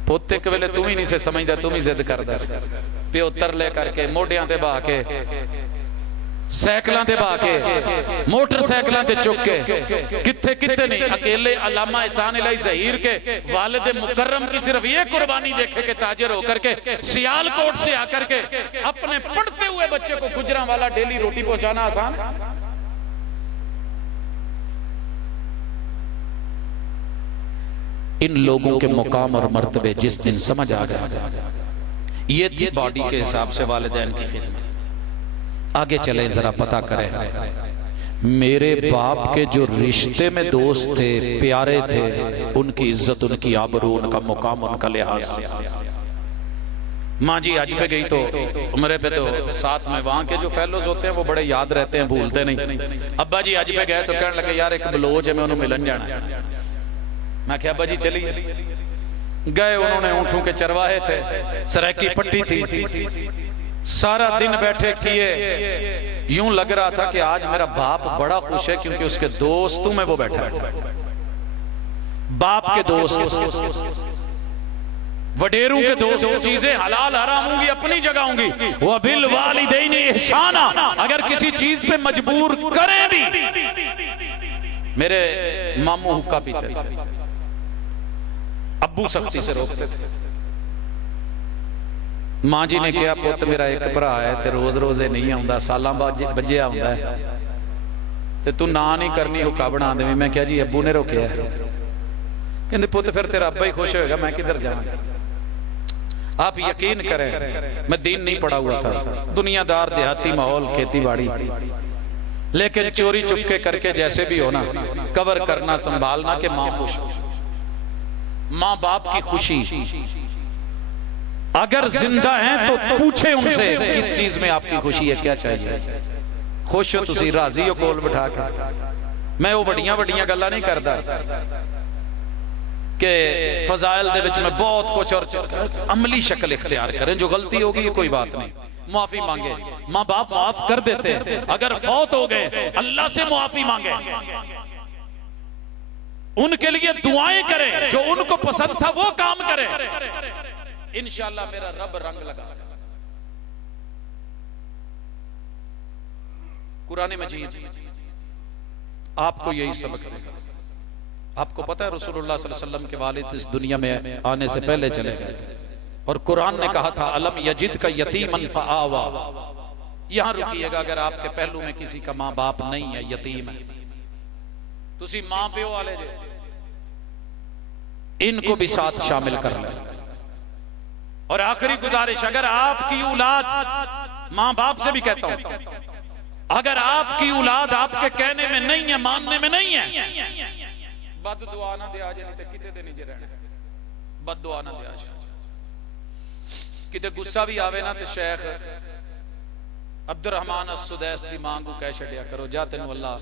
पुत एक वेले तू ही नहीं से समझदा, तू ही जिद करदा सी। प्यो तरले करके, मोढियां ते बहा के, साइकिलां ते बहा के, मोटरसाइकिलां ते चुक के, किथे किथे नहीं। अकेले अल्लामा एहसान इलाही ज़हीर के वालिद मुकर्रम की सिर्फ ये कुर्बानी देखे कि ताजिर होकर के सियालकोट से आकर के अपने पढ़ते हुए बच्चे को गुजरांवाला डेली रोटी पहुंचाना आसान। इन लोगों के मुकाम और मर्तबे जिस दिन समझ आ गया, ये थी बॉडी के हिसाब से वालिदैन की खिदमत। आगे चले जरा पता करें, मेरे बाप के जो रिश्ते में दोस्त थे, प्यारे थे, उनकी इज्जत, उनकी आबरू, उनका मुकाम, उनका लिहाज। माँ जी हज पे गई तो उम्रे पे तो साथ में वहां के जो फेलोज होते हैं वो बड़े याद रहते हैं, भूलते नहीं। अब्बा जी हज पे गए तो कहने लगे यार एक बलोच है, मैं उन्हें मिलन जाना। मैं क्या अब्बा जी चलिए। गए, उन्होंने ऊँटों के चरवाहे थे, सराकी पट्टी थी, सारा दिन बैठे किए। यूं लग रहा था कि आज मेरा बाप बड़ा खुश है क्योंकि उसके दोस्तों में वो बैठा है। बाप के दोस्त, वडेरों के दोस्त, चीजें हलाल हराम होंगी, अपनी जगह होंगी। वो बिल वालिदैन इहसाना, अगर किसी चीज पे मजबूर करें भी। मेरे मामू हुक्का पीते थे, अब्बू सख्ती से रोकते थे। मां जी ने कहा पुत मेरा एक भरा है ते रोज रोजे नहीं आंदा, सालां बाद बजे आंदा है, ते तू ना नहीं करनी, हुक्का बना देवी। मैं क्या जी अब्बू ने रोकया है। कहते पुत फिर तेरा अब्बा ही खुश होएगा, मैं किधर जाऊं। आप यकीन करें मैं दीन नहीं पढ़ा हुआ था, दुनियादार, देहाती माहौल, खेती बाड़ी, लेकिन चोरी चुपके करके जैसे भी होना कवर करना, संभालना कि मां खुश, मां बाप की खुशी। अगर जिंदा हैं तो पूछे उनसे किस चीज में आपकी खुशी है, क्या चाहिए। खुश हो तुसी, राजी हो कोल बिठा के। मैं वो बड़ियां बड़ियां गल्लां नहीं करदा कि फजाइल दे विच मैं बहुत कुछ, और अमली शक्ल इख्तियार करें। जो गलती होगी कोई बात नहीं, मुआफी मांगे, माँ बाप माफ कर देते हैं। अगर फौत हो गए अल्लाह से मुआफी मांगे, उनके लिए दुआएं करें, जो उनको पसंद था वो काम करें। इंशाअल्लाह मेरा रब रंग लगा। कुरान मजीद आपको यही सबक देगा। आपको पता है रसूलुल्लाह सल्लल्लाहु अलैहि वसल्लम के वालिद इस दुनिया में आने से पहले चले गए, और कुरान ने कहा था अलम यजिद का यतीमन फआवा। यहां रुकिएगा, अगर आपके पहलू में किसी का मां बाप नहीं है, यतीम है, तुसी मां प्यो वाले जे, इनको भी साथ शामिल कर लें। और आखिरी गुजारिश, अगर आपकी औलाद, मां बाप से भी कहता हूं, अगर आपकी औलाद आपके कहने में नहीं है, मानने में नहीं है, बद दुआ ना दे, नहीं तो किते दे नहीं जे रहना, बद दुआ ना दे। किते गुस्सा भी आवे ना तो शेख अब्दुल रहमान अस-सुदैस दी मां को कह छड़िया करो, जा तेनू अल्लाह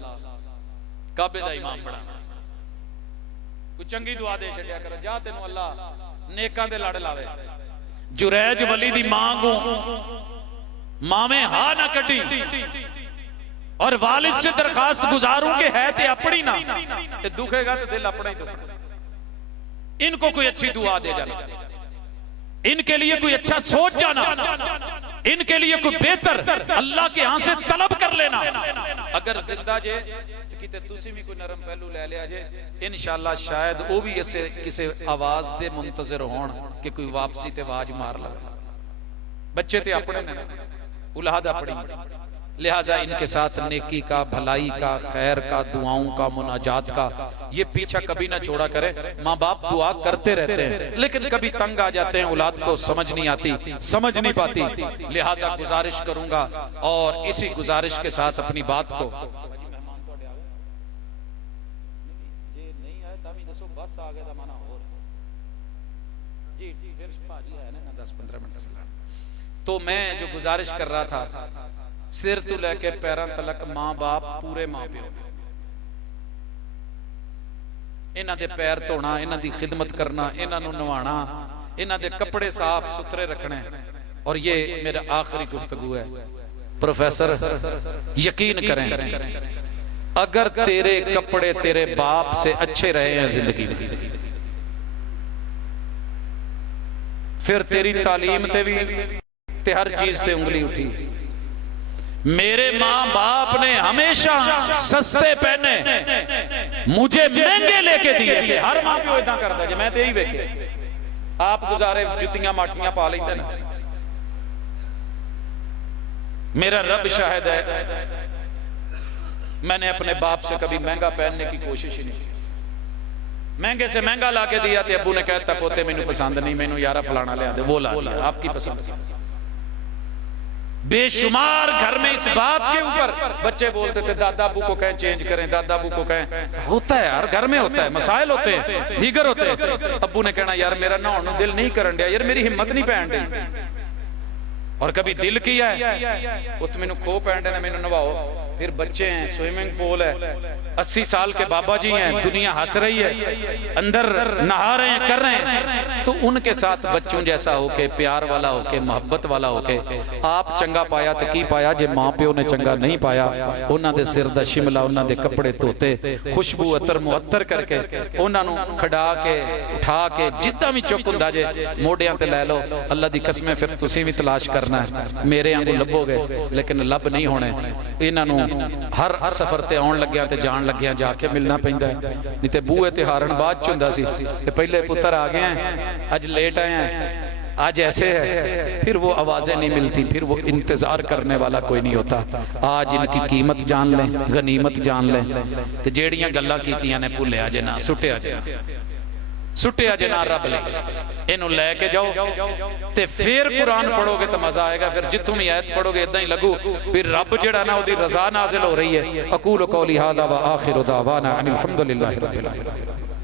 काबे दा इमाम बनाना। कोई चंगी दुआ दे छड़िया करो, जा तेनू अल्लाह नेकां दे लड़ लावे। जुरैज वली दी मां को मावे हा ना कड्डी, और वालिद से दरखास्त गुजारूं कि है ते अपनी ना, ते दुखेगा तो दिल अपना ही दुखेगा। इनको कोई अच्छी दुआ दे जाना, इनके लिए कोई अच्छा सोच जाना, इनके लिए कोई बेहतर अल्लाह के यहां से तलब कर लेना। अगर जिंदा जे किते तुसी भी कोई नरम पहलू ले लिया जे, इंशाअल्लाह शायद वो भी इससे किसी आवाज दे मुंतजर होण कि कोई वापसी ते आवाज मार लगे। बच्चे ते अपने ने, औलाद अपनी, लिहाजा इनके साथ नेकी का, भलाई का, खैर का, दुआओं का, मुनाजात का ये पीछा कभी ना छोड़ा करें। माँ बाप दुआ करते रहते हैं लेकिन कभी तंग आ जाते हैं, औलाद को समझ नहीं आती, समझ नहीं पाती। लिहाजा गुजारिश करूंगा और इसी गुजारिश के साथ अपनी बात को जी फिर भाजी आया ना 10-15 मिनट से। तो मैं जो गुजारिश कर रहा था, सिर तो लेके पैरों तलक मां बाप पूरे मां प्यो, इन्हां दे पैर धोना, इन्हां दी खिदमत करना, इन्हां नूं नवाना, इन्हां दे कपड़े साफ सुथरे रखने। और ये मेरा आखिरी गुफ्तगू है प्रोफेसर, यकीन करें अगर तेरे कपड़े तेरे बाप से अच्छे रहे हैं जिंदगी में, फिर तेरी तालीम ते भी ते हर चीज ते उंगली उठी। मेरे मां बाप ने हमेशा सस्ते पहने, मुझे महंगे लेके दिए। हर मां प्यो इदा करता जी, मैं तो यही वेखे। आप गुजारे जुतियां माठियां पा लेंदे ना। मेरा रब शाहिद है, मैंने अपने बाप से कभी महंगा पहनने की कोशिश ही नहीं की। महंगे से महंगा लाके दिया तो अबू ने कहता पोते मैनू पसंद नहीं, मैनू यारा फलाना लिया दे, वो ला दिया, आपकी पसंद। बेशुमार घर में इस बात के ऊपर बच्चे बोलते थे दादा अबू को कहें चेंज करें, दादा अबू को कहें। होता है यार, घर में होता है, मसाइल होते हैं, दीगर होते हैं। अबू ने कहना यार मेरा नहाने दिल नहीं करन दिया, यार मेरी हिम्मत नहीं पैन दी। और कभी दिल किया है उत मैनू खो पैन देना, मैनू नवाओ। फिर बच्चे हैं, स्विमिंग पूल है, 80 साल के बाबा जी हैं, दुनिया हंस रही है, अंदर नहा रहे हैं, कर रहे हैं। तो उनके साथ बच्चों जैसा होके, प्यार वाला होके, मोहब्बत वाला होके आप चंगा पाया तो की पाया। जे मां प्यो ने चंगा नहीं पाया, उन्हां दे सिर दा शिमला, उन्हां दे कपड़े धोते, खुशबू अतर मुअत्तर करके उन्हां नूं खड़ा के उठा के जिद्दां भी चुक हुंदा जे मोढियां ते लै लो। अल्लाह दी कसम फिर तुसीं भी तलाश करना है, मेरे वांगू लभोगे लेकिन लब नहीं होने। इन्हां नूं हर सफर ते आउण लग्गिया ते जाण लग्गिया जाके मिलना पैंदा है, नहीं ते बूहे ते हारण बाद च हुंदा सी ते पहले पुत्र आ गए हैं, आज लेट आए हैं, आज ऐसे है। फिर वो आवाजें नहीं मिलती, फिर वो इंतजार करने वाला कोई नहीं होता। आज इनकी कीमत जान लें, गनीमत जान लें ते जेड़ियां गल्लां कीतियां ने भुल्लिया जे ना, सुटिया जे, सुटिया जे ना रब ले। इनू लैके जाओ ते फिर कुरान पढ़ोगे तो मजा आएगा। फिर जिथों भी आयत पढ़ोगे इदां ही लगू फिर रब जेड़ा ना ओदी रजा नाजिल हो रही है। अकूलु कौली हादा व आखिरु दावाना अनिल हम्दुलिल्लाहि रब्बिल आलमीन।